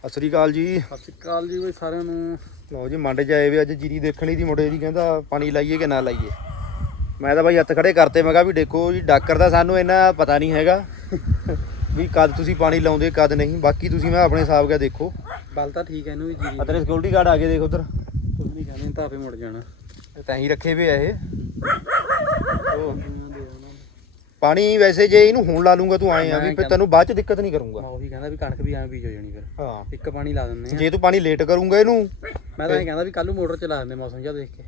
ਸਤਿ ਸ੍ਰੀ ਅਕਾਲ ਜੀ। ਸਤਿ ਸ਼੍ਰੀ ਅਕਾਲ ਜੀ ਬਈ ਸਾਰਿਆਂ ਨੂੰ। ਲਓ ਜੀ ਮੰਡ ਚ ਆਏ ਵੀ ਅੱਜ ਜੀਰੀ ਦੇਖਣੀ ਦੀ ਮੁੰਡੇ ਦੀ ਕਹਿੰਦਾ ਪਾਣੀ ਲਾਈਏ ਕਿ ਨਾ ਲਾਈਏ। ਮੈਂ ਤਾਂ ਬਾਈ ਹੱਥ ਖੜੇ ਕਰਤੇ ਮੈਂ ਕਿਹਾ ਵੀ ਦੇਖੋ ਜੀ ਡਾਕਰ ਦਾ ਸਾਨੂੰ ਇੰਨਾ ਪਤਾ ਨਹੀਂ ਹੈਗਾ ਵੀ ਕਦ ਤੁਸੀਂ ਪਾਣੀ ਲਾਉਂਦੇ ਕਦ ਨਹੀਂ। ਬਾਕੀ ਤੁਸੀਂ ਮੈਂ ਆਪਣੇ ਹਿਸਾਬ ਕਿਆ ਦੇਖੋ। ਬਲ ਤਾਂ ਠੀਕ ਹੈ ਇਹਨੂੰ ਵੀ ਜੀਰੀ ਆ ਤੇਰੇ ਸਿਕਿਉਰਿਟੀ ਗਾਰਡ ਆ ਗਏ ਦੇਖ ਉਧਰ। ਕੁਝ ਨਹੀਂ ਕਹਿੰਦੇ ਤਾਂ ਆਪੇ ਮੁੜ ਜਾਣਾ। ਤਾਂ ਹੀ ਰੱਖੇ ਵੇ ਆ ਇਹ। ਉਹ। ਪਾਣੀ ਵੈਸੇ ਜੇ ਇਹਨੂੰ ਹੁਣ ਲਾ ਲੂੰਗਾ ਤੂੰ ਆਏ ਆ ਵੀ ਫਿਰ ਤੈਨੂੰ ਬਾਅਦ ਚ ਦਿੱਕਤ ਨਹੀਂ ਮੈਂ ਕਰੂੰਗਾ ਉਹੀ ਕਹਿੰਦਾ ਵੀ ਕਣਕ ਵੀ ਐਂ ਬੀਜ ਹੋ ਜਾਣੀ ਫਿਰ। ਹਾਂ। ਇੱਕ ਪਾਣੀ ਲਾ ਦਿੰਦੇ ਆ। ਜੇ ਤੂੰ ਪਾਣੀ ਲੇਟ ਕਰੂੰਗਾ ਇਹਨੂੰ ਮੈਂ ਤਾਂ ਇਹ ਕਹਿੰਦਾ ਵੀ ਕੱਲ ਨੂੰ ਮੋਟਰ ਚਲਾ ਦਿੰਦੇ ਮੌਸਮ ਜਿਹਾ ਦੇਖ ਕੇ।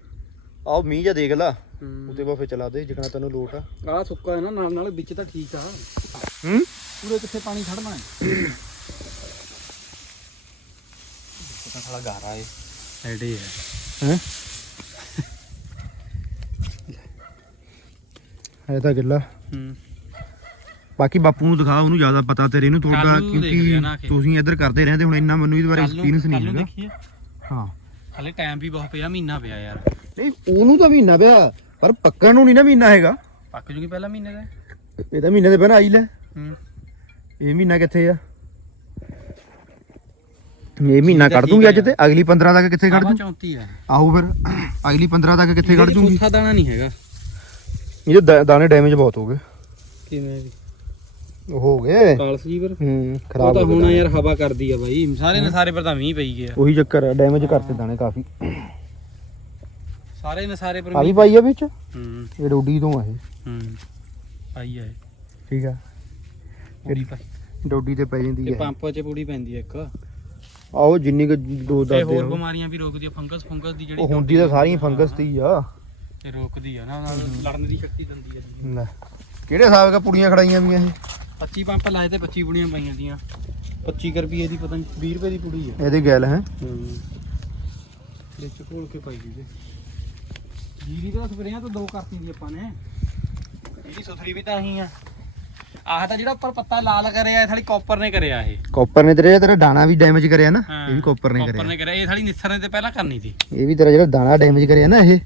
ਆਓ ਮੀਂਹ ਜਾਂ ਦੇਖ ਲਾ ਉਤੇ ਬਾਅਦ ਫਿਰ ਚਲਾ ਦੇ ਜਿਕਣਾ ਤੈਨੂੰ ਲੋਟ ਆ। ਆਹ ਸੁੱਕਾ ਹੈ ਨਾ ਨਾਲ ਨਾਲ ਵਿੱਚ ਤਾਂ ਠੀਕ ਆ। ਹੂੰ? ਪੂਰੇ ਕਿੱਥੇ ਪਾਣੀ ਖੜਨਾ ਹੈ? ਪਤਾ ਸਾਲਾ ਗਾਰਾ ਏ। ਐਡੇ ਹੈ। ਹੈ? ਇਹ ਤਾਂ ਗਿੱਲਾ। ਹੂੰ। ਬਾਕੀ ਬਾਪੂ ਨੂੰ ਦਿਖਾ ਉਹਨੂੰ ਜ਼ਿਆਦਾ ਪਤਾ ਤੇਰੇ ਨੂੰ ਤੁਹਾਡਾ ਕੱਲ੍ਹ ਨੂੰ ਦੇਖ ਲਿਆ ਨਾ ਕਿਉਂਕਿ ਤੁਸੀਂ ਇੱਧਰ ਕਰਦੇ ਰਹਿੰਦੇ ਹੁਣ ਇੰਨਾ ਮੈਨੂੰ ਇਹਦੇ ਬਾਰੇ ਐਕਸਪੀਰੀਅੰਸ ਨਹੀਂ ਹੈਗਾ। ਦੇਖੀਏ। ਹਾਂ। ਹਲੇ ਟਾਈਮ ਵੀ ਬਹੁਤ ਪਿਆ ਮਹੀਨਾ ਪਿਆ ਯਾਰ। ਨਹੀਂ ਉਹਨੂੰ ਤਾਂ ਮਹੀਨਾ ਪਿਆ ਪਰ ਪੱਕਣ ਨੂੰ ਨਹੀਂ ਨਾ ਮਹੀਨਾ ਹੈਗਾ। ਪੱਕ ਜੂਗੀ ਪਹਿਲਾ ਮਹੀਨੇ ਦਾ? ਇਹ ਤਾਂ ਮਹੀਨੇ ਦੇ ਪਹਿਲਾਂ ਆਈ ਲੈ। ਹੂੰ। ਇਹ ਮਹੀਨਾ ਕਿੱਥੇ ਆ? ਇਹ ਮਹੀਨਾ ਕੱਢ ਦੂੰਗੀ ਅੱਜ ਤੇ ਅਗਲੀ 15 ਤੱਕ ਕਿੱਥੇ ਕੱਢ ਦੂੰ? 34 ਹੈ ਆਹੋ ਫਿਰ ਅਗਲੀ 15 ਤੱਕ ਕਿੱਥੇ ਕੱਢ ਦੂੰਗੀ? ਦਾਣਾ ਨਹੀਂ ਹੈਗਾ। ਇਹਦੇ ਦਾ- ਦਾਣੇ ਡੈਮੇਜ ਬਹੁਤ ਹੋ ਗਏ। ਕਿਵੇਂ ਉਹ ਹੋ ਗਏ। ਕਾਲਸ ਜੀ ਪਰ ਹੂੰ ਉਹ ਖਰਾਬ ਤਾਂ ਹੋ ਹੁਣ ਗਏ ਯਾਰ ਹਵਾ ਕਰਦੀ ਆ ਬਾਈ। ਸਾਰੇ ਨੇ ਸਾਰੇ ਪਰ ਤਾਂ ਮੀਂਹ ਪਈ ਗਿਆ। ਉਹੀ ਚੱਕਰ ਹੈ ਡੈਮੇਜ ਕਰਤੇ ਦਾਣੇ ਕਾਫੀ। ਸਾਰੇ ਨੇ ਸਾਰੇ ਪਰ ਆ ਵੀ ਪਾਈ ਆ ਵਿੱਚ? ਹੂੰ। ਇਹ ਡੋਡੀ ਤੋਂ ਆ ਇਹ। ਹੂੰ ਪਾਈ ਆ ਇਹ। ਠੀਕ ਆ। ਪੂਰੀ ਪਾਈ। ਡੋਡੀ ਤੇ ਪੈ ਜਾਂਦੀ ਤੇ ਹੈ ਪੰਪ 'ਚ ਪੂਰੀ ਪੈਂਦੀ ਆ ਇੱਕ। ਆਹੋ ਜਿੰਨੀ ਕੁ ਦੋ ਤੇ ਦੱਸਦੇ ਹੋਰ ਆ। ਬਿਮਾਰੀਆਂ ਵੀ ਰੋਕਦੀ ਆ ਫੰਗਸ ਫੰਗਸ ਦੀ ਜਿਹੜੀ ਉਹ ਹੁੰਦੀ ਤਾਂ ਸਾਰੀਆਂ ਫੰਗਸ ਤੇ ਹੀ ਆ। ਤੇ ਰੋਕਦੀ ਆ ਨਾ ਨਾਲ ਲੜਨ ਦੀ ਸ਼ਕਤੀ ਦਿੰਦੀ ਆ। ਲੈ। ਕਿਹੜੇ ਹਿਸਾਬ ਦਾ ਪੁੜੀਆਂ ਖੜਾਈਆਂ ਵੀਆਂ ਇਹ? 25 ਪੰਪ ਲਾਏ ਤੇ 25 ਬੁੜੀਆਂ ਪਾਈਆਂ ਦੀਆਂ। 25 ਕੁ ਰੁਪਏ ਦੀ ਪਤਾ ਨਹੀਂ 20 ਰੁਪਏ ਦੀ ਪੁੜੀ ਆ। ਇਹਦੇ ਗੱਲ ਹੈ। ਹੂੰ। ਘੋਲ ਕੇ ਪਾਈ ਜੀ ਜੀਰੀ ਦਾ ਸਪਰੇਆਂ ਤੋਂ ਦੋ ਕਰਤੀ ਦੀ ਆਪਾਂ ਨੇ। ਇਹਦੀ ਸੁਥਰੀ ਵੀ ਤਾਂ ਹੀ ਆ। ਆਹ ਤਾਂ ਜਿਹੜਾ ਉੱਪਰ ਪੱਤਾ ਲਾਲ ਕਰਿਆ ਇਹ ਥਾਲੀ ਕਾਪਰ ਨੇ ਕਰਿਆ ਇਹ। ਕਾਪਰ ਨੇ ਤੇਰੇ ਤੇਰਾ ਦਾਣਾ ਵੀ ਡੈਮੇਜ ਕਰਿਆ ਨਾ ਇਹ ਵੀ ਕਾਪਰ ਨੇ ਕਾਪਰ ਕਰਿਆ। ਨੇ ਕਰਿਆ। ਇਹ ਥਾਲੀ ਨਿੱਸਰ ਨੇ ਤੇ ਪਹਿਲਾਂ ਕਰਨੀ ਸੀ। ਇਹ ਵੀ ਤੇਰਾ ਜਿਹੜਾ ਦਾਣਾ ਡੈਮੇਜ ਕਰਿਆ ਨਾ ਇਹ।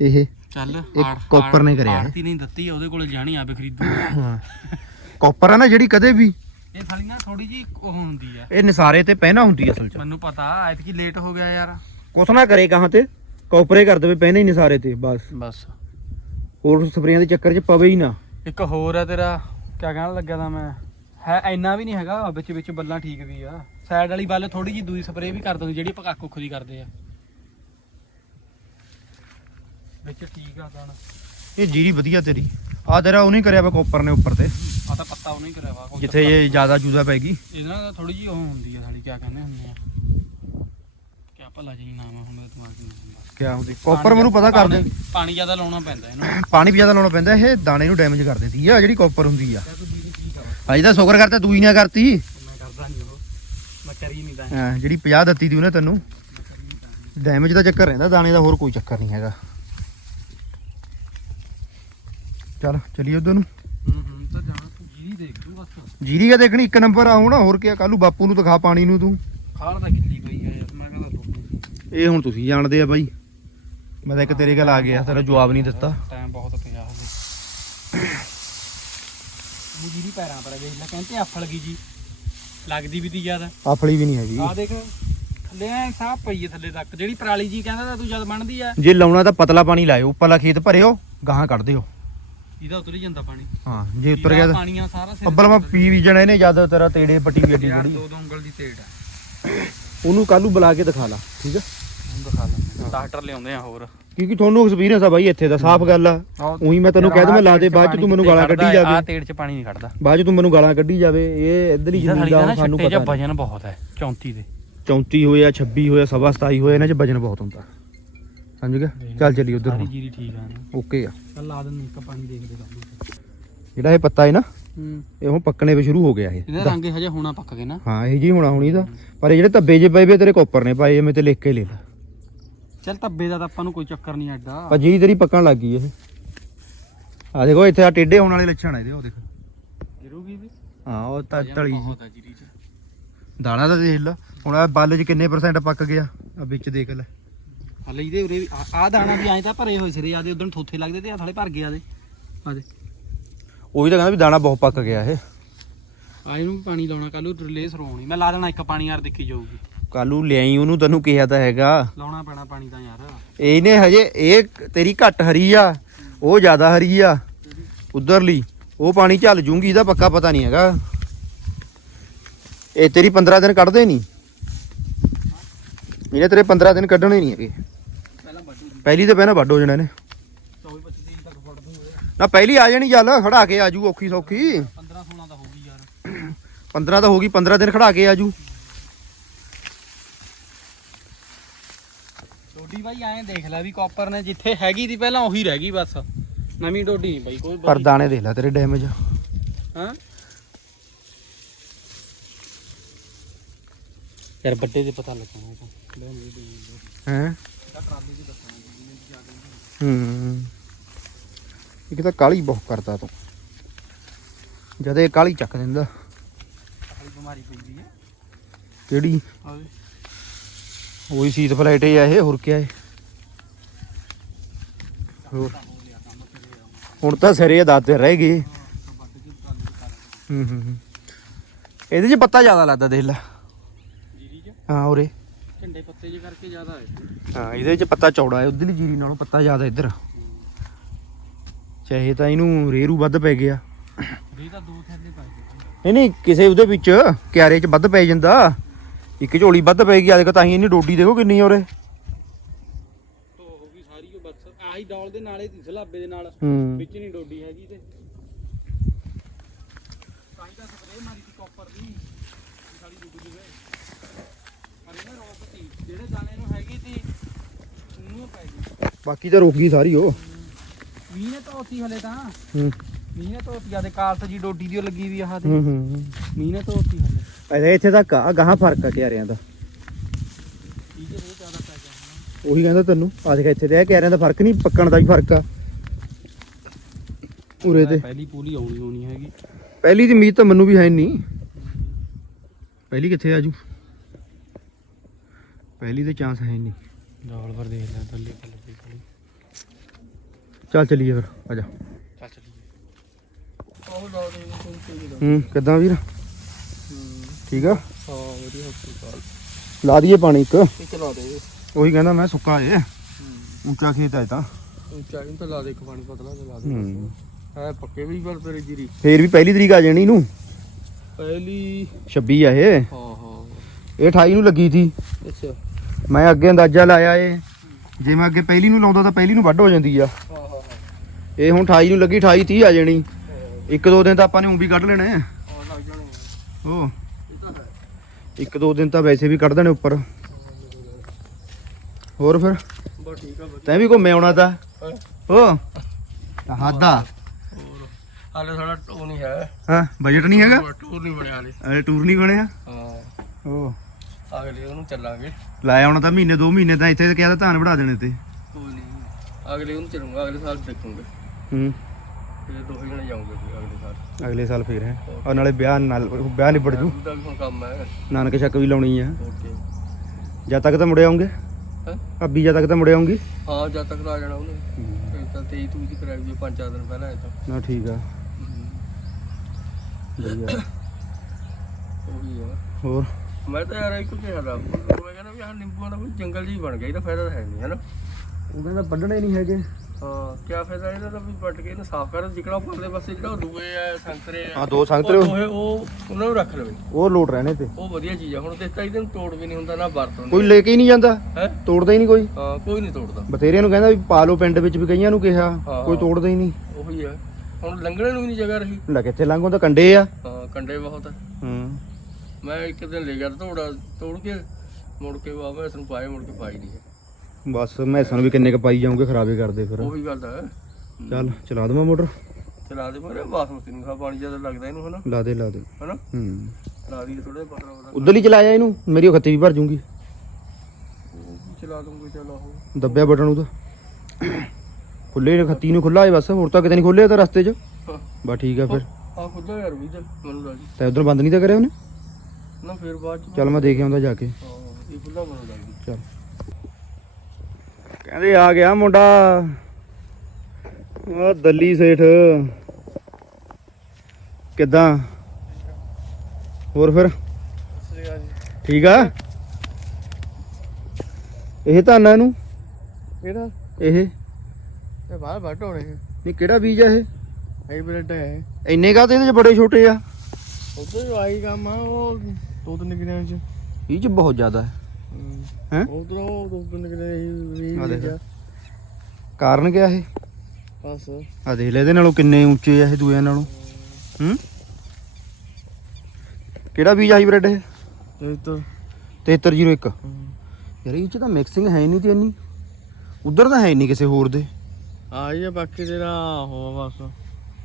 ਇਹ ਚੱਲ ਇੱਕ ਕਾਪਰ ਨੇ ਕਰਿਆ। ਆੜਤੀ ਨਹੀਂ ਦਿੱਤੀ ਉਹਦੇ ਕੋਲ ਜਾਣੀ ਆਪੇ ਖਰੀਦੂ। ਹਾਂ। ਕਾਪਰ ਆ ਨਾ ਜਿਹੜੀ ਕਦੇ ਵੀ। ਇਹ ਥਾਲੀ ਨਾ ਥੋੜੀ ਜੀ ਉਹ ਹੁੰਦੀ ਆ। ਇਹ ਨਿਸਾਰੇ ਤੇ ਪਹਿਨਾ ਹੁੰਦੀ ਆ ਅਸਲ ਚ। ਮੈਨੂੰ ਪਤਾ ਐਤਕੀ ਲੇਟ ਹੋ ਗਿਆ ਯਾਰ। ਕੁਛ ਨਾ ਕਰੇ ਕਹਾਂ ਤੇ ਕਾਪਰੇ ਕਰ ਦੇਵੇ ਪਹਿਨੇ ਹੀ ਨਿਸਾਰੇ ਤੇ ਬਸ। ਬਸ। ਹੋਰ ਸਪਰੇਆਂ ਦੇ ਚੱਕਰ ਚ ਪਵੇ ਹੀ ਨਾ। ਇੱਕ ਹੋਰ ਆ ਤੇਰਾ ਕਿਆ ਕਹਿਣ ਲੱਗਿਆ ਤਾਂ ਮੈਂ। ਹੈ ਇੰਨਾ ਵੀ ਨਹੀਂ ਹੈਗਾ ਵਿੱਚ ਵਿੱਚ ਬੱਲਾਂ ਠੀਕ ਵੀ ਆ। ਸਾਈਡ ਵਾਲੀ ਬੱਲ ਥੋੜੀ ਜੀ ਦੂਈ ਸਪਰੇਅ ਵੀ ਕਰ ਦੋ ਜਿਹੜੀ ਆਪਾਂ ਕੱਖ ਕੁੱਖ ਦੀ ਕਰਦੇ ਆ। ਵਿੱਚ ਠੀਕ ਆ ਤਾਂ ਇਹ ਜੀਰੀ ਵਧੀਆ ਤੇਰੀ। ਆ ਤੇਰਾ ਉਹਨੇ ਕਰਿਆ ਵਾ ਕਾਪਰ ਨੇ ਉੱਪਰ ਤੇ। ਆ ਤਾਂ ਪੱਤਾ ਉਹਨੇ ਹੀ ਕਰਿਆ ਵਾ ਕੋਈ ਜਿੱਥੇ ਇਹ ਜ਼ਿਆਦਾ ਜੂਦਾ ਪੈ ਗਈ। ਇਹਦੇ ਨਾਲ ਥੋੜੀ ਜੀ ਉਹ ਹੁੰਦੀ ਆ ਸਾਡੀ ਕਿਆ ਕਹਿੰਦੇ ਹੁੰਦੇ ਆ। ਕਿਆ ਭਲਾ ਜੀ ਨਾਮ ਆ ਹੁਣ ਮੇਰੇ ਦਿਮਾਗ 'ਚ ਨਹੀਂ ਆਉਂਦਾ। ਕਿਆ ਹੁੰਦੀ? ਕਾਪਰ ਮੈਨੂੰ ਪਤਾ ਕਰ ਦੇ ਪਾਣੀ- ਪਾਣੀ ਜ਼ਿਆਦਾ ਲਾਉਣਾ ਪੈਂਦਾ ਇਹਨੂੰ। ਪਾਣੀ ਵੀ ਜ਼ਿਆਦਾ ਲਾਉਣਾ ਪੈਂਦਾ ਇਹ ਦਾਣੇ ਨੂੰ ਡੈਮੇਜ ਕਰ ਦਿੰਦੀ ਆ ਜਿਹੜੀ ਕਾਪਰ ਹੁੰਦੀ ਆ। ਕਿਆ ਤੂੰ ਦੀਦੀ ਠੀਕ ਆ। ਅਜੇ ਤਾਂ ਸ਼ੁਕਰ ਕਰਤਾ ਦੂਈ ਨਾ ਕਰਤੀ। ਮੈਂ ਕਰਦਾ ਨਹੀਂ ਉਹ। ਮੈਂ ਕਰੀ ਨਹੀਂ ਤਾਂ। ਹਾਂ, ਜਿਹੜੀ 50 ਦਿੱਤੀ ਦੀ ਉਹਨੇ ਤੈਨੂੰ। ਮੈਂ ਕਰੀ ਨਹੀਂ ਤਾਂ। ਡੈਮੇਜ ਦਾ ਚੱਕਰ ਰਹਿੰਦਾ ਦਾਣੇ ਦਾ ਹੋਰ ਕੋਈ ਚੱਕਰ ਨਹੀਂ ਹੈਗਾ। ਚੱਲ ਚਲੀਏ ਉਧਰ ਨੂੰ। ਹੂੰ ਹੂੰ ਤਾਂ ਜਾਣਾ ਤੂੰ ਜੀਰੀ ਦੇਖ ਤੂੰ ਬਸ। ਜੀਰੀ ਆ ਦੇਖਣੀ ਇੱਕ ਨੰਬਰ ਆ ਹੁਣ ਹੋਰ ਕੀ ਕੱਲੂ ਬਾਪੂ ਨੂੰ ਦਿਖਾ ਪਾਣੀ ਨੂੰ ਤੂੰ। ਖਾਲ ਤਾਂ ਕਿੱਲੀ ਪਈ ਆ ਯਾਰ ਮੈਂ ਕਹਿੰਦਾ ਲੋਕੀ ਇਹ ਹੁਣ ਤੁਸੀਂ ਜਾਣਦੇ ਆ ਬਾਈ। ਮੈਂ ਤਾਂ ਇੱਕ ਤੇਰੇ ਗੱਲ ਆ ਗਿਆ ਤੇਰਾ ਜਵਾਬ ਨਹੀਂ ਦਿੱਤਾ। ਟਾਈਮ ਬਹੁਤ ਪਿਆ ਹਲੇ ਮੁਜੀਰੀ ਪੈਰਾਂ ਪਰ ਵੇਖ ਲੈ ਕਹਿੰਦੇ ਅਫਲ ਗਈ ਜੀ। ਲੱਗਦੀ ਵੀ ਤੀ ਜ਼ਿਆਦਾ। ਆਫਲੀ ਵੀ ਨਹੀਂ ਹੈਗੀ। ਆ ਦੇਖ ਥੱਲੇ ਐ ਸਾਹ ਪਈ ਹੈ ਥੱਲੇ ਤੱਕ। ਜਿਹੜੀ ਪਰਾਲੀ ਜੀ ਕਹਿੰਦਾ ਤਾਂ ਤੂੰ ਜਦ ਬਣਦੀ ਆ। ਜੇ ਲਾਉਣਾ ਤਾਂ ਪਤਲਾ ਪਾਣੀ ਲਾਇਓ ਉੱਪਰਲਾ ਖੇਤ ਭਰਿਓ ਗਾਹਾਂ ਕੱਢ ਦਿਓ। ਇਹਦਾ ਉਤਰ ਹੀ ਜਾਂਦਾ ਪਾਣੀ। ਹਾਂ ਜੇ ਉੱਤਰ ਗਿਆ ਤਾਂ ਪਾਣੀਆਂ ਸਾਰਾ ਸਿਰ ਅੱਬਲ ਮੈਂ ਪੀ ਵੀ ਜਣਾ ਇਹਨੇ ਜਦ ਤੇਰਾ ਤੇੜੇ ਪੱਟੀ ਵੀ ਅੱਡੀ ਥੋੜੀ ਦੋ ਦੋ ਉਂਗਲ ਦੀ ਤੇੜ ਆ। ਉਹਨੂੰ ਕੱਲੂ ਬੁਲਾ ਕੇ ਦਿਖਾ ਲਾ ਠੀਕ ਆ? ਦਿਖਾ ਲੈਂਦੇ ਡਾਕਟਰ ਲਿਆਉਂਦੇ ਆ ਹੋਰ। ਕਿਉਂਕਿ ਤੁਹਾਨੂੰ ਐਕਸਪੀਰੀਅੰਸ ਆ ਬਾਈ ਇੱਥੇ ਦਾ ਸਾਫ਼ ਗੱਲ ਆ। ਉਹੀ ਮੈਂ ਤੈਨੂੰ ਕਹਿ ਦਵਾਂ ਲਾ ਦੇ ਬਾਅਦ ਚ ਤੂੰ ਮੈਨੂੰ ਗਾਲਾਂ ਕੱਢੀ ਆ ਜਾਵੇ। ਤੇੜ ਚ ਪਾਣੀ ਨਹੀਂ ਖੜਦਾ। ਬਾਅਦ ਚ ਤੂੰ ਮੈਨੂੰ ਗਾਲਾਂ ਕੱਢੀ ਜਾਵੇ ਇਹ ਇੱਧਰ ਹੀ ਇਹਦਾ ਜ਼ਮੀਨ ਦਾ ਸਾਨੂੰ ਪਤਾ ਵਜਨ ਬਹੁਤ ਹੈ 34 ਦੇ। 34 ਹੋਇਆ 26 ਹੋਇਆ ਸਵਾ 27 ਹੋਇਆ ਇਹਨਾਂ 'ਚ ਵਜਨ ਬਹੁਤ ਹੁੰਦਾ। ਸਮਝ ਗਿਆ ਚੱਲ ਚੱਲੀ ਉਧਰ ਸਾਰੀ ਜੀਰੀ ਠੀਕ ਆ ਨਾ। ਓਕੇ ਆ। ਚੱਲ ਲਾ ਦਿੰਦੇ ਇੱਕ ਪਾਣੀ ਦੇਖਦੇ ਕਰ ਜਿਹੜਾ ਇਹ ਪੱਤਾ ਹੈ ਨਾ ਹੂੰ। ਇਹ ਹੁਣ ਪੱਕਣੇ ਵੀ ਸ਼ੁਰੂ ਹੋ ਗਿਆ ਇਹ। ਇਹਦਾ ਰੰਗ ਹਜੇ ਹੋਣਾ ਪੱਕ ਗਏ ਨਾ। ਹਾਂ ਇਹ ਜੀ ਹੋਣਾ ਹੁਣੀ ਦਾ ਪਰ ਇਹ ਜਿਹੜੇ ਧੱਬੇ ਜੇ ਪਏ ਵੇ ਤੇਰੇ ਕੋਪਰ ਨੇ ਪਾਏ ਐਵੇਂ ਤੇ ਲਿਖ ਕੇ ਲੈ ਲੈ। ਚੱਲ ਧੱਬੇ ਦਾ ਤਾਂ ਆਪਾਂ ਨੂੰ ਕੋਈ ਚੱਕਰ ਨਹੀਂ ਐਡਾ। ਪਰ ਜਿਹੜੀ ਤੇਰੀ ਪੱਕਣ ਲੱਗ ਗਈ ਇਹ। ਆ ਦੇਖੋ ਇੱਥੇ ਆ ਟੇਢੇ ਹੋਣ ਵਾਲੇ ਲੱਛਣ ਆ ਇਹਦੇ ਉਹ ਦੇਖ। ਗਿਰੂਗੀ ਵੀ। ਹਾਂ ਉਹ ਤਾਂ ਚ। ਦਾਣਾ ਤਾਂ ਦੇਖ ਲੈ। ਹੁਣ ਆ ਬੱਲ 'ਚ ਕਿੰਨੇ ਪਰਸੈਂਟ ਪੱਕ ਗਿਆ? ਆ ਵਿੱਚ ਦੇਖ ਲੈ। ਹਲੇ ਇਹਦੇ ਉਰੇ ਆ ਦਾਣਾ ਵੀ ਐਂ ਤਾਂ ਭਰੇ ਹੋਏ ਸਿਰੇ ਆਦੇ ਉਦੋਂ ਥੋਥੇ ਲੱਗਦੇ ਤੇ ਆ ਥਲੇ ਭਰ ਗਏ ਆਦੇ ਆਦੇ ਉਹੀ ਤਾਂ ਕਹਿੰਦਾ ਵੀ ਦਾਣਾ ਬਹੁਤ ਪੱਕ ਗਿਆ ਇਹ। ਆ ਇਹਨੂੰ ਵੀ ਪਾਣੀ ਲਾਉਣਾ ਕੱਲ ਨੂੰ ਰਿਲੇਸ ਰੋਣੀ ਮੈਂ ਲਾ ਦੇਣਾ ਇੱਕ ਪਾਣੀ ਯਾਰ ਦੇਖੀ ਜਾਊਗੀ। ਕਾਲੂ ਲਿਆਈ ਉਹਨੂੰ ਤੈਨੂੰ ਕਿਹਾ ਤਾਂ ਹੈਗਾ। ਲਾਉਣਾ ਪੈਣਾ ਪਾਣੀ ਤਾਂ ਯਾਰ। ਇਹਨੇ ਹਜੇ ਇਹ ਤੇਰੀ ਘੱਟ ਹਰੀ ਆ ਉਹ ਜ਼ਿਆਦਾ ਹਰੀ ਆ। ਉਧਰਲੀ ਉਹ ਪਾਣੀ ਝੱਲ ਜੂਗੀ ਇਹਦਾ ਪੱਕਾ ਪਤਾ ਨਹੀਂ ਹੈਗਾ। ਇਹ ਤੇਰੀ 15 ਦਿਨ ਕੱਢਦੇ ਨਹੀਂ। ਇਹਨੇ ਤੇਰੇ 15 ਦਿਨ ਕੱਢਣੇ ਨਹੀਂ ਹੈਗੇ। ਪਹਿਲਾਂ ਤੇ ਪਹਿਲਾਂ ਵੱਢ ਹੋ ਜਾਣਾ ਨੇ 24 25 ਦਿਨ ਤੱਕ ਫੜ ਦੂੰਗੇ ਨਾ ਪਹਿਲੀ ਆ ਜਾਣੀ ਚੱਲ ਖੜਾ ਕੇ ਆਜੂ ਔਖੀ ਸੌਖੀ। 15 16 ਤਾਂ ਹੋਊਗੀ ਯਾਰ 15 ਤਾਂ ਹੋ ਗਈ 15 ਦਿਨ ਖੜਾ ਕੇ ਆਜੂ। ਡੋਡੀ ਬਾਈ ਐਂ ਦੇਖ ਲੈ ਵੀ ਕਾਪਰ ਨੇ ਜਿੱਥੇ ਹੈਗੀ ਦੀ ਪਹਿਲਾਂ ਉਹੀ ਰਹਿ ਗਈ ਬਸ। ਨਵੀਂ ਡੋਡੀ ਨਹੀਂ ਬਾਈ ਕੋਈ ਪਰ ਦਾਣੇ ਦੇਖ ਲੈ ਤੇਰੇ ਡੈਮੇਜ ਹਾਂ? ਯਾਰ ਵੱਡੇ ਦੇ ਪਤਾ ਲੱਗਣਾ ਦੇ ਹੈ? ਟਰਾਲੀ ਦੀ ਹੂੰ। ਇੱਕ ਤਾਂ ਕਾਲੀ ਬਹੁਤ ਕਰਦਾ ਤੂੰ। ਜਦ ਇਹ ਕਾਲੀ ਚੱਕ ਦਿੰਦਾ। ਆਹੀ ਬਿਮਾਰੀ ਪੈਂਦੀ ਹੈ। ਕਿਹੜੀ? ਉਹੀ ਸੀਤ ਫਲਾਈਟ ਹੀ ਇਹ ਹੋਰ ਕੀ ਹੋਰ ਹੋ। ਕਰੇ ਹੁਣ ਤਾਂ ਸਿਰੇ ਦਾਤੇ ਰਹਿ ਗਏ। ਹੂੰ ਹੂੰ। ਇਹਦੇ 'ਚ ਪੱਤਾ ਜ਼ਿਆਦਾ ਲੱਗਦਾ ਦੇਖ ਲੈ। ਜੀਰੀ ਚ? ਹਾਂ ਉਰੇ। ਝੰਡੇ ਪੱਤੇ ਜੇ ਕਰਕੇ ਜ਼ਿਆਦਾ ਹੈ। ਹਾਂ ਇਹਦੇ 'ਚ ਪੱਤਾ ਚੌੜਾ ਹੈ ਉਧਰਲੀ ਜੀਰੀ ਨਾਲੋਂ ਪੱਤਾ ਜ਼ਿਆਦਾ ਇੱਧਰ। ਚਾਹੇ ਤਾਂ ਇਹਨੂੰ ਰੇਰੂ ਵੱਧ ਪੈ ਗਿਆ। ਇਹ ਤਾਂ ਦੋ ਥੈਲੇ ਪਾਏ ਦੇ ਨਹੀਂ ਨਹੀਂ ਕਿਸੇ ਉਹਦੇ ਵਿੱਚ ਕਿਆਰੇ 'ਚ ਵੱਧ ਪੈ ਜਾਂਦਾ। ਇੱਕ ਝੋਲੀ ਵੱਧ ਪੈ ਗਈ ਆ ਦੇਖੋ ਤਾਂ ਹੀ ਇਹਨੀ ਡੋਡੀ ਦੇਖੋ ਕਿੰਨੀ ਆ ਉਰੇ। ਤੋ ਹੋ ਗਈ ਸਾਰੀ ਉਹ ਬਸ। ਆਹੀ ਡੌਲ ਦੇ ਨਾਲੇ ਸਲਾਬੇ ਦੇ ਨਾਲ। ਹੂੰ। ਵਿੱਚ ਨਹੀਂ ਡੋਡੀ ਹੈਗੀ ਤੇ। ਤਾਂ ਹੀ ਤਾਂ ਸਪਰੇਅ ਮਾਰੀ ਸੀ ਕਾਪਰ ਦੀ। ਵੀ ਸਾਡੀ ਡੁੱਬ ਜਵੇ ਪਰ ਇਹਨੇ ਰੋਕ ਤੀ ਜਿਹੜੇ ਦਾਣੇ ਨੂੰ ਹੈਗੀ ਤੀ ਉਹਨੂੰ ਪੈ ਗਈ ਬਾਕੀ ਤਾਂ ਰੁਕ ਗਈ ਸਾਰੀ ਉਹ। ਮੀਂਹ ਨੇ ਧੋਤੀ ਹਲੇ ਤਾਂ। ਹੂੰ। ਮੀਂਹ ਨੇ ਧੋਤੀ ਆ ਦੇ ਕਾਲਤ ਜੀ ਡੋਡੀ ਦੀ ਉਹ ਲੱਗੀ ਵੀ ਆਹ ਤੇ ਹੂੰ ਹੂੰ ਮੀਂਹ ਨੇ ਧੋਤੀ ਹਲੇ। ਅਰੇ ਇੱਥੇ ਤੱਕ ਆ ਗਾਹਾਂ ਫ਼ਰਕ ਆ ਕਿਆਰਿਆਂ ਦਾ। ਠੀਕ ਹੈ ਬਹੁਤ ਜ਼ਿਆਦਾ ਪੈ ਗਿਆ ਹੁਣ। ਉਹੀ ਕਹਿੰਦਾ ਤੈਨੂੰ ਆ ਦੇਖ ਇੱਥੇ ਤੇ ਇਹ ਕਿਆਰਿਆਂ ਦਾ ਫ਼ਰਕ ਨਹੀਂ ਪੱਕਣ ਦਾ ਵੀ ਫ਼ਰਕ ਆ। ਉਰੇ ਤੇ। ਪਹਿਲੀ ਪੂਲੀ ਆਉਣੀ ਆਉਣੀ ਹੈਗੀ। ਪਹਿਲੀ ਦੀ ਉਮੀਦ ਤਾਂ ਮੈਨੂੰ ਵੀ ਹੈ ਨਹੀਂ। ਪਹਿਲੀ ਕਿੱਥੇ ਆਜੂ? ਪਹਿਲੀ ਤੇ ਚਾਂਸ ਹੈ ਨਹੀਂ। ਡੌਲ ਪਰ ਦੇਖ ਲੈ ਥੱਲੇ ਥੱਲੇ ਥੱਲੇ ਚੱਲ ਚੱਲੀਏ ਫਿਰ ਆਜਾ ਚੱਲ ਚੱਲੀਏ। ਉਹ ਲਾ ਦੇ ਕੋਈ ਕੋਈ ਦਾ। ਹੂੰ ਕਿੱਦਾਂ ਵੀਰ? ਠੀਕ ਆ? ਹਾਂ ਵਧੀਆ ਹਸਪਤਾਲ। ਲਾ ਦਈਏ ਪਾਣੀ ਇੱਕ। ਇਹ ਚਲਾ ਦੇ। ਉਹੀ ਕਹਿੰਦਾ ਮੈਂ ਸੁੱਕਾ ਜੇ ਉੱਚਾ ਖੇਤ ਹੈ ਤਾਂ। ਉੱਚਾ ਇਹਨੂੰ ਤਾਂ ਲਾ ਦੇ ਇੱਕ ਪਾਣੀ ਪਤਲਾ ਤੇ ਲਾ ਹੂੰ। ਹੈ ਪੱਕੇ ਵੀ ਪਰ ਤੇਰੀ ਜੀਰੀ। ਫੇਰ ਵੀ ਪਹਿਲੀ ਤਰੀਕ ਆ ਜਾਣੀ ਇਹਨੂੰ? ਪਹਿਲੀ 26 ਆ ਇਹ। ਹਾਂ। ਇਹ 28 ਨੂੰ ਲੱਗੀ ਸੀ। ਅੱਛਾ। ਮੈਂ ਅੱਗੇ ਅੰਦਾਜ਼ਾ ਲਾਇਆ ਏ। ਜੇ ਮੈਂ ਅੱਗੇ ਪਹਿਲੀ ਨੂੰ ਲਾਉਂਦਾ ਤਾਂ ਪਹਿਲੀ ਨੂੰ ਵੱਢ ਹੋ ਜਾਂਦੀ ਆ। ਹਾਂ ਹਾਂ ਇਹ ਹੁਣ 28 ਨੂੰ ਲੱਗੀ 28 30 ਆ ਜਾਣੀ। ਇੱਕ ਦੋ ਦਿਨ ਤਾਂ ਆਪਾਂ ਨੇ ਉਂ ਵੀ ਕੱਢ ਲੈਣੇ ਹਾਂ। ਉਹ ਹੈ। ਇੱਕ ਦੋ ਦਿਨ ਤਾਂ ਵੈਸੇ ਵੀ ਕੱਢ ਦੇਣੇ ਉੱਪਰ। ਹੋਰ ਫਿਰ? ਬਸ ਠੀਕ ਆ ਵਧੀਆ। ਤੈਂ ਵੀ ਘੁੰਮੇ ਆਉਣਾ ਤਾਂ। ਹੈਂ? ਹਾਦਾ ਹੋਰ? ਹਾਲੇ ਸਾਡਾ ਉਹ ਨਹੀਂ ਹੈ। ਹਾਂ? ਬਜਟ ਨਹੀਂ ਹੈਗਾ? ਟੂਰ ਨਹੀਂ ਬਣਿਆ ਹਾਲੇ। ਟੂਰ ਨਹੀਂ ਬਣਿਆ? ਹਾਂ। ਓ ਅਗਲੇ ਉਹਨੂੰ ਚੱਲਾਂਗੇ। ਲਾਇਆ ਆਉਣਾ ਤਾਂ ਮਹੀਨੇ ਦੋ ਮਹੀਨੇ ਤਾਂ ਇੱਥੇ ਕਿਹਾ ਤਾਂ ਧਾਨ ਵੜਾ ਦੇਣੇ ਤੇ। ਕੋਈ ਨਹੀਂ। ਅਗਲੇ ਉਹਨੂੰ ਚੱਲੂਗਾ ਅਗਲੇ ਸਾਲ ਦੇਖੂਗੇ। ਹੂੰ। ਫਿਰ ਦੋਹੇ ਜਣੇ ਜਾਊਂਗੇ ਫਿਰ ਅਗਲੇ ਸਾਲ। ਅਗਲੇ ਸਾਲ ਫੇਰ ਹੈ। ਔਰ ਨਾਲੇ ਵਿਆਹ ਨਾਲ ਵਿਆਹ ਨਿਬੜ ਜੂ। ਉਹਦਾ ਵੀ ਹੁਣ ਕੰਮ ਹੈ। ਨਾਨਕ ਛੱਕ ਵੀ ਲਾਉਣੀ ਆ। ਓਕੇ। ਜਦ ਤੱਕ ਤਾਂ ਮੁੜੇ ਆਉਂਗੇ। ਹੈਂ? ਭਾਬੀ ਜਦ ਤੱਕ ਤਾਂ ਮੁੜੇ ਆਉਂਗੀ। ਹਾਂ ਜਦ ਤੱਕ ਲਾ ਜਾਣਾ ਉਹਨੇ। ਫਿਰ ਤਾਂ 23 ਤੂੰ ਦੀ ਕਰਾਈ ਪੰਜ ਚਾਰ ਦਿਨ ਪਹਿਲਾਂ ਇਹ ਤਾਂ। ਨਾ ਠੀਕ ਆ। ਵਧੀਆ। ਉਹੀ ਆ। ਹੋਰ? ਮੈਂ ਤਾਂ ਯਾਰ ਇੱਕ ਕਿਹਾ ਦਾ ਮੈਂ ਕਹਿੰਦਾ ਵੀ ਆਹ ਨਿੰਬੂਆਂ ਦਾ ਕੋਈ ਜੰਗਲ ਜੀ ਬਣ ਗਿਆ ਇਹਦਾ ਫਾਇਦਾ ਤਾਂ ਹੈ ਨਹੀਂ ਹਨਾ? ਉਹ ਕਹਿੰਦਾ ਵੱਢਣੇ ਨਹੀਂ ਹੈਗੇ। ਹਾਂ ਕੀ ਫਾਇਦਾ ਇਹਦਾ ਤਾਂ ਵੀ ਵੱਟ ਕੇ ਇਹਨੂੰ ਸਾਫ਼ ਕਰ ਜਿਕੜਾ ਪਰਲੇ ਪਾਸੇ ਜਿਹੜਾ ਦੂਏ ਆ ਸੰਤਰੇ ਆ ਆ ਦੋ ਸੰਗਤਰੇ ਉਹ ਦੋਹੇ ਉਹ ਉਹਨਾਂ ਨੂੰ ਰੱਖ ਲਵੇ। ਉਹ ਲੋਟ ਰਹਿਣੇ ਤੇ। ਉਹ ਵਧੀਆ ਚੀਜ਼ ਆ ਹੁਣ ਦੇਖਤਾ ਇਹਦੇ ਨੂੰ ਤੋੜ ਵੀ ਨਹੀਂ ਹੁੰਦਾ ਨਾ ਵਰਤ ਹੁੰਦਾ ਕੋਈ ਲੈ ਕੇ ਹੀ ਨਹੀਂ ਜਾਂਦਾ? ਹੈ? ਤੋੜਦਾ ਹੀ ਨਹੀਂ ਕੋਈ? ਹਾਂ ਕੋਈ ਨਹੀਂ ਤੋੜਦਾ। ਬਥੇਰਿਆਂ ਨੂੰ ਕਹਿੰਦਾ ਵੀ ਪਾ ਲਓ ਪਿੰਡ ਵਿੱਚ ਵੀ ਕਈਆਂ ਨੂੰ ਕਿਹਾ ਹਾਂ। ਕੋਈ ਤੋੜਦਾ ਹੀ ਨਹੀਂ ਉਹੀ ਆ। ਹੁਣ ਲੰਘਣੇ ਨੂੰ ਵੀ ਨਹੀਂ ਜਗ੍ਹਾ ਰਹੀ। ਲੈ ਕਿੱਥੇ ਲੰਘੋਂ ਤਾਂ ਕੰਡੇ ਆ। ਹਾਂ ਕੰਡੇ ਬਹੁਤ ਆ। ਹੂੰ। ਮੈਂ ਇੱਕ ਦਿਨ ਲੈ ਗਿਆ ਤੋੜਾ ਤੋੜ ਕੇ ਮੁੜ ਕੇ ਵਾਵਾ ਇਸ ਨੂੰ ਪਾਏ ਮੁੜ ਕੇ ਪਾਈ ਨਹੀਂ। ਬਸ ਮੈਸਾਂ ਨੂੰ ਵੀ ਕਿੰਨੇ ਕ ਪਾਈ ਜਾਉਂਗੇ ਖਰਾਬੇ ਕਰਦੇ ਫਿਰ। ਉਹੀ ਗੱਲ ਹੈ ਚੱਲ ਚਲਾ ਦਵਾਂ ਮੋਟਰ? ਚਲਾ ਦੇ ਮਰੇ ਬਾਸਮਤੀ ਨੂੰ ਖਾ ਪਾਣੀ ਜ਼ਿਆਦਾ ਲੱਗਦਾ ਇਹਨੂੰ ਹਨਾ? ਲਾ ਦੇ ਲਾ ਦੇ। ਹਨਾ? ਹੂੰ। ਲਾ ਦੀ ਥੋੜਾ ਉਹਦਾ ਉਧਰ ਹੀ ਚਲਾਇਆ ਇਹਨੂੰ? ਮੇਰੀ ਉਹ ਖੱਤੀ ਵੀ ਭਰ ਜੂਗੀ। ਚਲਾ ਦੂੰਗੇ ਚਲ ਉਹ ਦੱਬਿਆ ਬਟਨ ਉਹਦਾ। ਖੁੱਲੇ ਖੱਤੀ ਨੂੰ ਖੁੱਲਾ ਹੈ ਬਸ ਹੋਰ ਤਾਂ ਕਿਤੇ ਨਹੀਂ ਖੋਲਿਆ ਤਾਂ ਰਸਤੇ 'ਚ। ਬਸ ਠੀਕ ਆ ਫਿਰ। ਆ ਖੁੱਦਾ ਯਾਰ ਵੀ ਮੈਨੂੰ ਲੱਗੀ ਤੈ ਉਧਰ ਬੰਦ ਨਹੀਂ ਤਾਂ ਕਰਿਆ ਉਹਨੇ? ਨਾ ਫਿਰ ਬਾਅਦ ਚ ਚੱਲ ਮੈਂ ਦੇਖ ਆਉਂਦਾ ਜਾ ਕੇ। ਹਾਂ ਇਹ ਖੁੱਲਾ ਮੈਨੂੰ ਲੱਗੀ ਚੱਲ। ਕਹਿੰਦੇ ਆ ਗਿਆ ਮੁੰਡਾ। ਉਹ ਦੱਲੀ ਸੇਠ। ਕਿੱਦਾਂ? ਹੋਰ ਫਿਰ? ਜੀ। ਠੀਕ ਆ? ਇਹ ਧਾਨਾਂ ਇਹਨੂੰ? ਇਹ? ਇਹ ਬਾਹਰ ਵੱਟ ਹੋਣੇ ਨਹੀਂ ਕਿਹੜਾ ਬੀਜ ਆ ਇਹ? ਹਾਈਬ੍ਰਿਡ ਹੈ ਇੰਨੇ ਕਾ ਤੇ ਇਹਦੇ ਚ ਬੜੇ ਛੋਟੇ ਆ? ਉਧਰ ਆਈ ਕੰਮ ਆ ਉਹ ਦੋ ਤਿੰਨ ਕਿਲਿਆਂ ਚ। ਇਹ ਚ ਬਹੁਤ ਜ਼ਿਆਦਾ ਹੈ। ਹੈਂ? ਉਧਰ ਉਹ ਦੋ ਤਿੰਨ ਕਿਲੇ ਆ ਹੀ ਦੇਖ। ਕਾਰਨ ਕਿਆ ਇਹ? ਬਸ। ਆ ਦੇਖ ਲੈ ਇਹਦੇ ਨਾਲੋਂ ਕਿੰਨੇ ਉੱਚੇ ਆ ਇਹ ਦੂਏ ਨਾਲੋਂ। ਹੂੰ? ਕਿਹੜਾ ਬੀਜ ਹਾਈਬ੍ਰਿਡ ਇਹ? ਤੇ ਤਾਂ 7301 ਯਾਰ ਇਹ ਚ ਤਾਂ ਮਿਕਸਿੰਗ ਹੈ ਨਹੀਂ ਤੇ ਇੰਨੀ। ਉਧਰ ਤਾਂ ਹੈ ਨਹੀਂ ਕਿਸੇ ਹੋਰ ਦੇ। ਆ ਹੀ ਆ ਬਾਕੀ ਤੇਰਾ ਹੋ ਬਸ।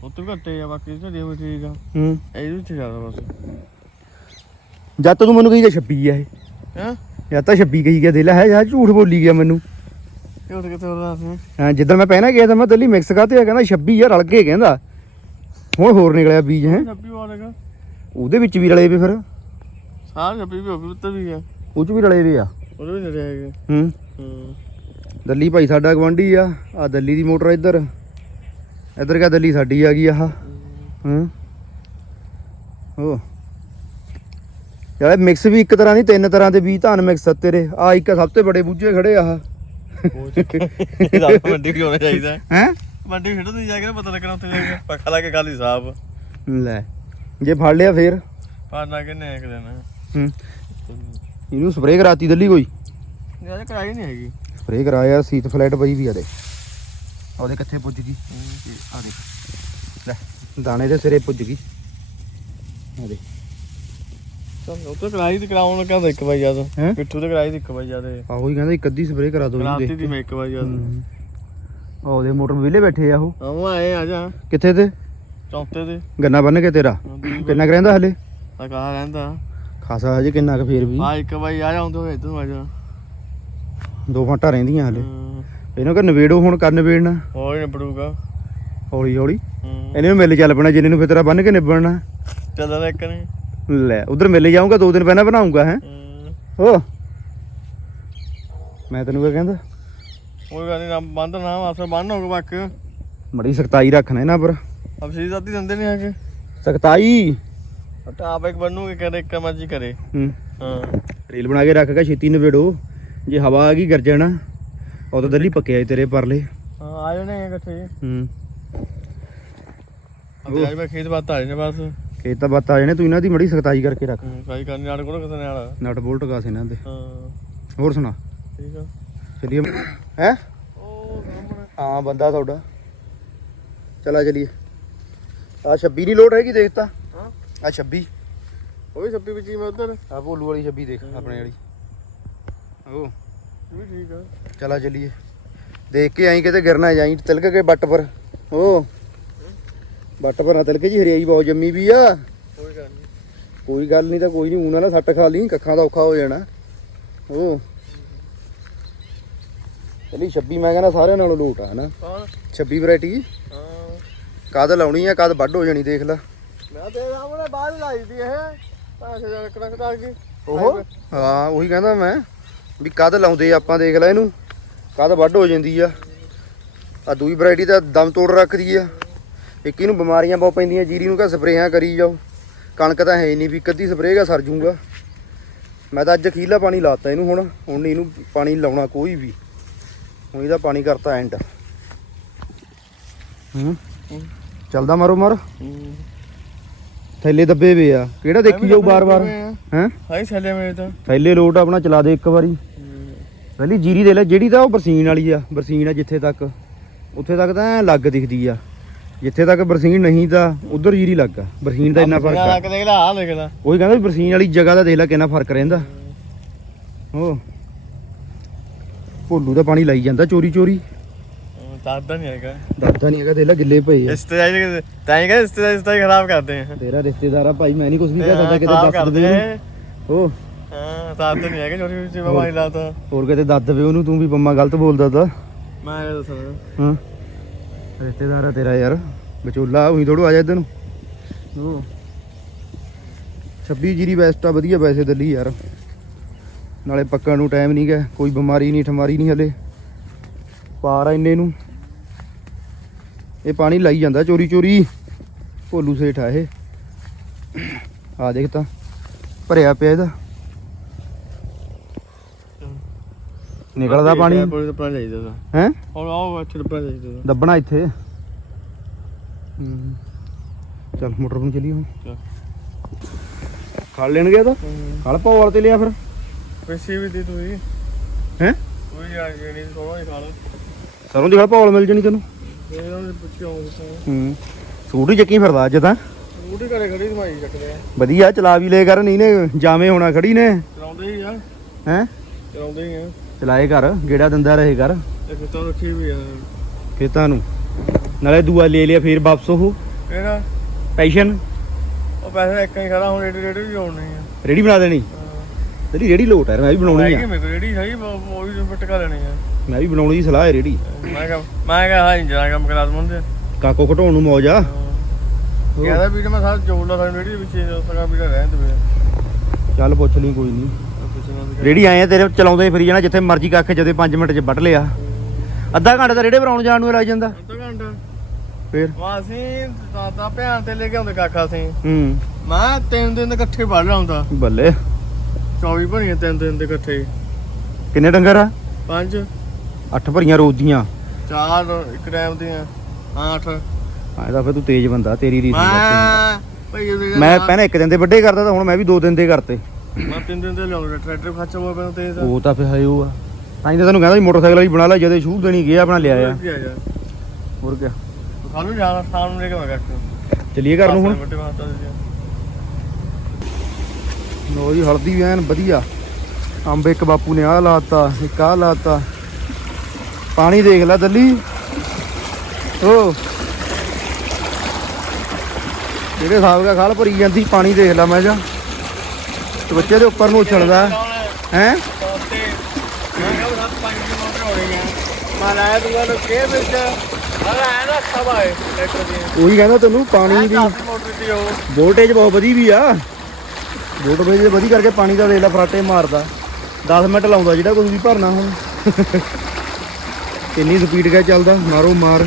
ਉੱਤੋਂ ਘੱਟੇ ਆ ਬਾਕੀ ਜਿਵੇਂ ਠੀਕ ਆ। ਹੂੰ। ਇਹ ਵੀ ਜ਼ਿਆਦਾ ਬਸ। ਜਦ ਤੂੰ ਮੈਨੂੰ ਕਹੀ ਗਿਆ 26 ਆ ਇਹ। ਹੈਂ? ਜਾਂ ਤਾਂ 26 ਕਹੀ ਗਿਆ ਦੇ ਲੈ ਹੈ ਜਾਂ ਝੂਠ ਬੋਲੀ ਗਿਆ ਮੈਨੂੰ। ਉੱਥੇ ਕਿੱਥੇ ਹੋਰ ਦੱਸ ਹਾਂ ਜਿੱਦਣ ਮੈਂ ਪਹਿਲਾਂ ਗਿਆ ਤਾਂ ਮੈਂ ਦਿੱਲੀ ਮਿਕਸ ਕਰਤੇ ਆ ਕਹਿੰਦਾ 26 ਆ ਰਲ ਕੇ ਕਹਿੰਦਾ। ਹੁਣ ਹੋਰ ਨਿਕਲਿਆ ਬੀਜ ਹੈ। ਛੱਬੀ ਵਾਲੇਗਾ ਉਹਦੇ ਵਿੱਚ ਵੀ ਰਲੇ ਵੇ ਫਿਰ। ਸਾਰ ਛੱਬੀ ਵੀ ਹੋ ਗਈ ਉੱਤੇ ਵੀ ਆ। ਉਹ ਚ ਵੀ ਰਲੇ ਵੇ ਆ। ਉਹਦੇ ਵੀ ਨਹੀਂ ਹੈਗੇ। ਹੂੰ। ਹੂੰ। ਦੱਲੀ ਭਾਈ ਸਾਡਾ ਗਵਾਂਢੀ ਆ ਆ ਦੱਲੀ ਦੀ ਮੋਟਰ ਇੱਧਰ। ਇੱਧਰ ਕਾ ਦੱਲੀ ਸਾਡੀ ਆ ਗਈ ਆਹ। ਹੂੰ। ਉਹ ਯਾਰ ਮਿਕਸ ਵੀ ਇੱਕ ਤਰ੍ਹਾਂ ਦੀ ਤਿੰਨ ਤਰ੍ਹਾਂ ਦੇ ਬੀਜ ਧਾਨ ਮਿਕਸ ਆ ਤੇਰੇ। ਆ ਇੱਕ ਸਭ ਤੋਂ ਬੜੇ ਬੂਝੇ ਖੜੇ ਆਹ ਮੰਡੀ ਵੀ ਹੋਣਾ ਚਾਹੀਦਾ ਹੈ? ਮੰਡੀ ਫਿੱਟ ਨਹੀਂ ਜਾਏਗਾ ਪਤਾ ਲੱਗਣਾ ਉੱਥੇ ਜਾ ਕੇ। ਪੱਖਾ ਲਾ ਕੇ ਖਾਲੀ ਸਾਫ਼। ਲੈ ਜੇ ਫੜ ਲਿਆ ਫੇਰ? ਪਾਣਾ ਕਿੰਨੇ ਇੱਕ ਦਿਨ। ਹੂੰ। ਇਹਨੂੰ ਸਪਰੇਅ ਕਰਾਤੀ ਦੱਲੀ ਕੋਈ? ਯਾਰ ਕਰਾਈ ਨਹੀਂ ਹੈਗੀ। ਸਪਰੇਅ ਕਰਾਇਆ ਸੀਤ ਫਲੈਟ ਪਈ ਵੀ ਆ ਦੇ। ਉਹਦੇ ਕਿੱਥੇ ਪੁੱਜ ਗਈ। ਆ ਦੇ ਲੈ ਦਾਣੇ ਦੇ ਸਿਰੇ ਪੁੱਜ ਗਈ। ਆ ਦੇ ਚਲ ਉੱਤੇ ਕਰਾਈ ਤੇ ਕਰਾਉਣ ਲੱਗਾ ਤਾਂ ਇੱਕ ਵਾਰ ਜਦ ਹੈਂ? ਪਿੱਠੂ ਤੇ ਕਰਾਈ ਤੇ ਇੱਕ ਵਾਰ ਜਦ ਆਹੋ ਹੀ ਕਹਿੰਦਾ ਇੱਕ ਅੱਧੀ ਸਪਰੇਅ ਕਰਾ ਦੋ ਜੀ ਕਰਾਤੀ ਦੇਖ ਦੀ ਮੈਂ ਇੱਕ ਵਾਰ ਜਦ ਹੂੰ। ਆਹ ਉਹਦੇ ਮੋਟਰ ਵਿਲੇ ਬੈਠੇ ਆ ਉਹ। ਆਉਂ ਆਏ ਆ ਜਾ। ਕਿੱਥੇ ਤੇ? ਚੌਥੇ ਤੇ। ਗੰਨਾ ਬੰਨ ਕੇ ਤੇਰਾ। ਕਿੰਨਾ ਕੁ ਰਹਿੰਦਾ ਹਲੇ? ਆ ਕਹਾ ਰਹਿੰਦਾ। ਖਾਸਾ ਹਜੇ ਕਿੰਨਾ ਕੁ ਫੇਰ ਵੀ। ਆ ਇੱਕ ਵਾਰ ਆ ਜਾ ਹੁੰਦੇ ਇਧਰ ਆ ਜਾ। ਦੋ ਫਾਂਟਾ ਰਹਿੰਦੀਆਂ ਹਲੇ। ਹੂੰ। ਇਹਨੂੰ ਕਿ ਨਵੇੜੋ ਹੁਣ ਕਰ ਨਵੇੜਨਾ। ਹੋਰ ਨਿਬੜੂਗਾ। ਹੌਲੀ ਹੌਲੀ। ਹੂੰ। ਇਹਨੇ ਨੂੰ ਮਿਲ ਚੱਲ ਪੈਣਾ ਜਿੰਨੇ ਨੂੰ ਫਿਰ ਤੇਰਾ ਬੰਨ ਕੇ ਨਿਬੜਨਾ। ਚੱਲਦਾ ਇੱਕ ਨੇ। ਲੈ ਉਧਰ ਮਿਲ ਜਾਊਂਗਾ ਦੋ ਦਿਨ ਪਹਿਲਾਂ ਬਣਾਉਂਗਾ ਹੈ? ਹੂੰ। ਹੋ ਮੈਂ ਤੈਨੂੰ ਕਹਿੰਦਾ? ਕੋਈ ਗੱਲ ਨਹੀਂ ਬੰਦ ਨਾ ਵਾਸਾ ਬੰਨ ਹੋਗਾ ਬੱਕ ਮੜੀ ਸਖਤਾਈ ਰੱਖਣਾ ਇਹਨਾਂ ਪਰ। ਅਫਸੀ ਦਾਦੀ ਦਿੰਦੇ ਨਹੀਂ ਹੈਗੇ। ਸਖਤਾਈ? ਟਾਪ ਇੱਕ ਬੰਨੂਗੇ ਕਰੇ ਇੱਕ ਮਰਜ਼ੀ ਕਰੇ। ਹੂੰ। ਰੇਲ ਬਣਾ ਕੇ ਰੱਖ ਕੇ ਛੇਤੀ ਨਵੇੜੋ ਜੇ ਹਵਾ ਆ ਗਈ ਗਰਜਣਾ ਉਹ ਤਾਂ ਦਿੱਲੀ ਪੱਕਿਆ ਈ ਤੇਰੇ ਪਰਲੇ। ਹਾਂ ਆ ਜਾਣੇ ਆ ਇਕੱਠੇ। ਹੂੰ। ਅੱਜ ਮੈਂ ਖੇਤ ਬਾਤ ਆ ਜਾਣੇ ਬਸ। ਖੇਤ ਤਾਂ ਬਾਤ ਆ ਜਾਣੇ ਤੂੰ ਇਹਨਾਂ ਦੀ ਮੜੀ ਸਖਤਾਈ ਕਰਕੇ ਰੱਖ। ਕਾਈ ਕਰਨੀ ਆੜ ਕੋਲ ਕਿਸੇ ਨਾਲ ਨਟ ਬੋਲਟ ਕਾਸ ਇਹਨਾਂ ਦੇ। ਹਾਂ। ਹੋਰ ਸੁਣਾ। ਠੀਕ ਆ। ਚਲਿਏ। ਹੈ? ਉਹ ਸਾਹਮਣੇ ਹਾਂ ਬੰਦਾ ਤੁਹਾਡਾ। ਚਲਾ ਚਲੀਏ। ਆ 26 ਨਹੀਂ ਲੋਡ ਹੈਗੀ ਦੇਖ ਤਾਂ। ਹਾਂ। ਆ 26 ਉਹ ਵੀ ਸੱਪੀ ਵਿੱਚ ਹੀ ਮੈਂ ਉਧਰ। ਆ ਭੋਲੂ ਵਾਲੀ 26 ਦੇਖ ਆਪਣੇ ਵਾਲੀ। ਉਹ। ਵੀ ਠੀਕ ਆ। ਚਲਾ ਚਲੀਏ। ਦੇਖ ਕੇ ਆਈ ਕਿਤੇ ਗਿਰਨਾ ਜਾਈ ਤਿਲਕ ਕੇ ਬੱਟ ਪਰ। ਉਹ। ਬੱਟ ਨਾ ਤਿਲਕ ਜੀ ਹਰਿਆਈ ਬਹੁਤ ਜੰਮੀ ਵੀ ਆ। ਕੋਈ ਗੱਲ ਨਹੀਂ। ਕੋਈ ਗੱਲ ਨਹੀਂ ਤਾਂ ਕੋਈ ਨਹੀਂ ਉਹਨਾਂ ਨਾਲ ਸੱਟ ਖਾ ਲਈ ਕੱਖਾਂ ਦਾ ਔਖਾ ਹੋ ਜਾਣਾ। ਉਹ ਚਲੀ 26 ਮੈਂ ਕਹਿੰਦਾ ਸਾਰਿਆਂ ਨਾਲੋਂ ਲੋਟ ਆ ਹਨਾ? ਕੌਣ 26 ਵੈਰਾਈਟੀ? ਹਾਂ। ਕਦ ਲਾਉਣੀ ਆ ਕਦ ਵੱਢ ਹੋ ਜਾਣੀ ਦੇਖ ਲੈ। ਮੈਂ ਤੇ ਸਾਹਮਣੇ ਬਾਹਰ ਲਾਈ ਦੀ ਇਹ। ਪਾਸੇ ਜਾ ਕੇ ਰੱਖ ਦਾਗ ਗਈ ਉਹ ਹਾਂ ਉਹੀ ਕਹਿੰਦਾ ਮੈਂ ਵੀ ਕਦ ਲਾਉਂਦੇ ਆਪਾਂ ਦੇਖ ਲੈ ਇਹਨੂੰ। ਕਦ ਵੱਢ ਹੋ ਜਾਂਦੀ ਆ। ਆ ਦੂਈ ਵੈਰਾਈਟੀ ਤਾਂ ਦਮ ਤੋੜ ਰੱਖਦੀ ਆ। ਇੱਕ ਇਹਨੂੰ ਬਿਮਾਰੀਆਂ ਬਹੁਤ ਪੈਂਦੀਆਂ ਜੀਰੀ ਨੂੰ ਕਾ ਸਪਰੇਆਂ ਕਰੀ ਜਾਓ। ਕਣਕ ਤਾਂ ਹੈ ਨਹੀਂ ਵੀ ਕਦੀ ਸਪਰੇਅ ਗਾ ਸਰ ਜੂਗਾ। ਮੈਂ ਤਾਂ ਅੱਜ ਖੀਲਾ ਪਾਣੀ ਲਾਤਾ ਇਹਨੂੰ ਹੁਣ ਹੁਣ ਇਹਨੂੰ ਪਾਣੀ ਲਾਉਣਾ ਕੋਈ ਵੀ। ਹੁਣ ਇਹਦਾ ਪਾਣੀ ਕਰਤਾ ਐਂਡ ਹੂੰ। ਚੱਲਦਾ ਮਾਰੋ ਮਾਰ। ਥੈਲੇ ਦੱਬੇ ਵੇ ਆ। ਕਿਹੜਾ ਦੇਖੀ ਜਾਊ ਬਾਰ-ਬਾਰ ਹੈਂ? ਹਾਈ ਛੱਲੇ ਮੇਰੇ ਤਾਂ। ਥੈਲੇ ਲੋਟ ਆਪਣਾ ਚਲਾ ਦੇ ਇੱਕ ਵਾਰੀ। ਪਹਿਲੀ ਜੀਰੀ ਦੇ ਲੈ ਜਿਹੜੀ ਤਾਂ ਉਹ ਬਰਸੀਨ ਵਾਲੀ ਆ ਬਰਸੀਨ ਆ ਜਿੱਥੇ ਤੱਕ। ਉੱਥੇ ਤੱਕ ਤਾਂ ਲੱਗ ਦਿਖਦੀ ਆ। ਜਿੱਥੇ ਤੱਕ ਬਰਸੀਨ ਨਹੀਂ ਤਾਂ ਉਧਰ ਜੀਰੀ ਲੱਗ ਬਰਸੀਨ ਦਾ ਇੰਨਾ ਫ਼ਰਕ ਆ। ਲੱਗ ਦੇਖ ਲਾ ਆ ਦੇਖ ਲਾ। ਉਹੀ ਕਹਿੰਦਾ ਵੀ ਬਰਸੀਨ ਵਾਲੀ ਜਗ੍ਹਾ ਦਾ ਦੇਖ ਲੈ ਕਿੰਨਾ ਫ਼ਰਕ ਰਹਿੰਦਾ। ਉਹ ਭੋਲੂ ਦਾ ਪਾਣੀ ਲਾਈ ਜਾਂਦਾ ਚੋਰੀ ਚੋਰੀ। ਦੱਸਦਾ ਨਹੀਂ ਹੈਗਾ। ਦੱਸਦਾ ਨਹੀਂ ਹੈਗਾ ਦੇਖ ਲੈ ਗਿੱਲੇ ਪਏ ਆ। ਰਿਸ਼ਤੇਦਾਰੀ ਤਾਂ ਹੀ ਕਹਿੰਦੇ ਰਿਸ਼ਤੇਦਾਰੀ ਰਿਸ਼ਤਾ ਹੀ ਖਰਾਬ ਕਰਦੇ ਆ। ਤੇਰਾ ਰਿਸ਼ਤੇਦਾਰ ਆ ਭਾਈ ਮੈਂ ਨਹੀਂ ਕੁਝ ਵੀ ਕਹਿ ਸਕਦਾ ਕਿਤੇ ਦੱਸ ਕਰਦੇ ਆ। ਉਹ ਹਾਂ ਦੱਸਦੇ ਨਹੀਂ ਹੈਗੇ ਚੋਰੀ ਵਿੱਚ ਬਿਮਾਰੀ ਲਾਤਾ। ਹੋਰ ਕਿਤੇ ਦੱਸ ਦੇਵੇ ਉਹਨੂੰ ਤੂੰ ਵੀ ਪੰਮਾ ਗਲਤ ਬੋਲਦਾ ਤਾ। ਮੈਂ ਦੱਸਣਾ ਹਾਂ। ਰਿਸ਼ਤੇਦਾਰ ਆ ਤੇਰਾ ਯਾਰ। ਵਿਚੋਲਾ ਉਹੀ ਥੋੜੋ ਆ ਜਾ ਇੱਧਰ ਨੂੰ। ਉਹ। 26 ਜੀਰੀ ਬੈਸਟ ਆ ਵਧੀਆ ਵੈਸੇ ਦਿੱਲੀ ਯਾਰ। ਨਾਲੇ ਪੱਕਣ ਨੂੰ ਟਾਈਮ ਨਹੀਂ ਗਾ ਕੋਈ ਬਿਮਾਰੀ ਨਹੀਂ ਠਮਾਰੀ ਨਹੀਂ ਹਲੇ। ਪਾਰ ਆ ਇੰਨੇ ਨੂੰ। ਇਹ ਪਾਣੀ ਲਾਈ ਜਾਂਦਾ ਚੋਰੀ ਚੋਰੀ। ਭੋਲੂ ਸੇਠ ਆ ਇਹ। ਆ ਦੇਖ ਤਾਂ ਭਰਿਆ ਪਿਆ ਇਹਦਾ। ਨਿਕਲਦਾ ਪਾਣੀ? ਪਾਣੀ ਤਾਂ ਪਾਣੀ ਚਾਹੀਦਾ ਤਾਂ। ਹੈ? ਹੁਣ ਆਓ ਇੱਥੇ ਲੱਭਣਾ ਚਾਹੀਦਾ ਤਾਂ ਦੱਬਣਾ ਇੱਥੇ। ਹੂੰ। ਚੱਲ ਮੋਟਰ ਨੂੰ ਚਲੀ ਹੁਣ। ਚੱਲ। ਲੈਣ ਗਿਆ ਤਾਂ? ਖੜ ਪਾਉ ਵਾਲ ਤੇ ਲਿਆ ਫਿਰ। ਪੈਸੇ ਵੀ ਦੇ ਤੂੰ ਇਹ ਹੈ? ਕੋਈ ਆ ਗਿਆ ਨਹੀਂ ਸੋਣਾ ਹੀ ਖਾ ਲਾ। ਸਰੋਂ ਦੀ ਖੜ ਪਾਉ ਮਿਲ ਜਣੀ ਤੈਨੂੰ। ਇਹਨਾਂ ਹੂੰ। ਸੂਟ ਹੀ ਚੱਕੀ ਫਿਰਦਾ ਅੱਜ ਤਾਂ। ਰੂਟੀ ਘਰੇ ਖੜੀ ਸਮਾਈ ਚੱਕਦੇ ਆ ਵਧੀਆ ਚਲਾ ਵੀ ਲੈ ਕਰ ਨਹੀਂ ਨੇ ਜਾਵੇਂ ਹੋਣਾ ਖੜੀ ਨੇ। ਚਲਾਉਂਦੇ ਹੀ ਆ। ਹੈ? ਚਲਾਉਂਦੇ ਹੀ ਆ। ਚਲਾਏ ਕਰ ਗੇੜਾ ਦਿੰਦਾ ਰਹੇ ਕਰ ਇੱਕ ਤਾਂ ਰੱਖੀ ਵੀ ਆ। ਖੇਤਾਂ ਨੂੰ। ਨਾਲੇ ਦੂਆ ਲੈ ਲਿਆ ਫੇਰ ਵਾਪਸ ਉਹ। ਪੈਸ਼ਨ? ਉਹ ਪੈਸੇ ਇੱਕ ਹੀ ਖੜਾ ਹੁਣ ਰੇਡੀ ਰੇਡੀ ਵੀ ਆਉਣੀ ਆ। ਰੇੜੀ ਬਣਾ ਦੇਣੀ? ਤੇਰੀ ਰੇੜੀ ਲੋਟ ਹੈ ਮੈਂ ਵੀ ਬਣਾਉਣੀ ਆ। ਮੇਰੇ ਕੋਲ ਰੇਡੀ ਹੈਗੀ ਉਹ ਵੀ ਪਟਕਾ ਲੈਣੀ ਆ। ਮੈਂ ਵੀ ਬਣਾਉਣ ਦੀ ਸਲਾਹ ਹੈ ਰੇੜੀ ਮੈਂ ਕਿਹਾ ਮੈਂ ਕਿਹਾ ਹਾਂ ਇੰਜਣਾ ਕੰਮ ਕਰਾ ਦਮੰਦੇ ਕਾਕੋ ਘਟਾਉਣ ਨੂੰ ਮੌਜ ਆ। ਕਹਿੰਦਾ ਵੀਰ ਮੈਂ ਸਾਰਾ ਜੋੜ ਲਾ ਰੇਡੀ ਦੇ ਵਿੱਚ ਸਗਾ ਵੀਰ ਰਹਿਣ ਦੇ ਚੱਲ ਪੁੱਛ ਲਈ ਕੋਈ ਨਹੀਂ ਰੇੜੀ ਆਏ ਆ ਤੇਰੇ ਚਲਾਉਂਦੇ ਫਿਰੀ ਜਾਣਾ ਜਿੱਥੇ ਮਰਜ਼ੀ ਕੱਖ ਜਦੇ 5 ਮਿੰਟ 'ਚ ਵੱਢ ਲਿਆ। ਅੱਧਾ ਘੰਟਾ ਤਾਂ ਰੇੜੇ ਬਣਾਉਣ ਜਾਣ ਨੂੰ ਲੱਗ ਜਾਂਦਾ। ਅੱਧਾ ਘੰਟਾ। ਫੇਰ? ਵਾ ਅਸੀਂ ਦਾਦਾ ਭੈਣ ਤੇ ਲੈ ਕੇ ਆਉਂਦੇ ਕਾਕਾ ਅਸੀਂ। ਹੂੰ। ਮੈਂ ਤਿੰਨ ਦਿਨ ਇਕੱਠੇ ਵੜ ਲਾਉਂਦਾ ਬੱਲੇ। 24 ਭਰੀਆਂ ਤਿੰਨ ਦਿਨ ਦੇ ਇਕੱਠੇ। ਕਿੰਨੇ ਡੰਗਰ ਆ? ਪੰਜ। ਅੱਠ ਭਰੀਆਂ ਰੋਜ਼ ਦੀਆਂ। ਚਾਰ ਇੱਕ ਟਾਈਮ ਦੀਆਂ ਅੱਠ ਆਏ ਤਾਂ ਫੇਰ ਤੂੰ ਤੇਜ਼ ਬੰਦਾ ਤੇਰੀ ਰੀਸ ਨੀ ਮੈਂ ਪਹਿਲਾਂ ਇੱਕ ਦਿਨ ਦੇ ਵੱਡੇ ਕਰਦਾ ਤਾਂ ਹੁਣ ਮੈਂ ਵੀ ਦੋ ਦਿਨ ਦੇ ਕਰਤੇ। ਮੈਂ ਤਿੰਨ ਦਿਨ ਦੇ ਲਿਆਉਂਦਾ ਟਰੈਕਟਰ ਖਰਚਾ ਹੋਇਆ ਪੈਣਾ ਤੇ ਉਹ ਤਾਂ ਫੇਰ ਹੈ ਉਹ ਆ ਤਾਂ ਹੀ ਤਾਂ ਤੈਨੂੰ ਕਹਿੰਦਾ ਵੀ ਮੋਟਰਸਾਈਕਲ ਵਾਲੀ ਬਣਾ ਲੈ ਜਦੇ ਸ਼ੂਟ ਦੇਣੀ ਗਿਆ ਆਪਣਾ ਲਿਆ ਆ। ਹੋਰ ਕਿਆ। ਸਾਨੂੰ ਜਾਣਾ ਸ਼ਾਮ ਨੂੰ ਲੈ ਕੇ ਆਵਾਂਗਾ ਚੱਲੀਏ ਘਰ ਨੂੰ ਹੁਣ। ਵੱਡੇ ਮਾਤਾ ਦੇ ਲੋ ਜੀ ਹਲਦੀ ਵੀ ਐਨ ਵਧੀਆ। ਅੰਬ ਇੱਕ ਬਾਪੂ ਨੇ ਆਹ ਲਾਤਾ ਇੱਕ ਆਹ ਲਾਤਾ। ਪਾਣੀ ਦੇਖ ਲੈ ਦੱਲੀ। ਓ। ਜਿਹੜੇ ਹਿਸਾਬ ਦਾ ਖਾਲ ਭਰੀ ਜਾਂਦੀ ਪਾਣੀ ਦੇਖ ਲੈ ਮੈਂ ਜਾ ਬੱਚੇ ਦੇ ਉੱਪਰ ਨੂੰ ਉਛਲਦਾ ਹੈ? ਉਹੀ ਕਹਿੰਦਾ ਤੈਨੂੰ ਪਾਣੀ ਦੀ ਵੋਲਟੇਜ ਬਹੁਤ ਵਧੀ ਵੀ ਆ। ਵੋਲਟੇਜ ਵਧੀ ਕਰਕੇ ਪਾਣੀ ਦਾ ਦੇਖ ਲੈ ਫਰਾਟੇ ਮਾਰਦਾ। 10 ਮਿੰਟ ਲਾਉਂਦਾ ਜਿਹੜਾ ਕੋਈ ਵੀ ਭਰਨਾ ਹੁਣ ਕਿੰਨੀ ਸਪੀਡ ਕਾ ਚੱਲਦਾ? ਮਾਰੋ ਮਾਰ।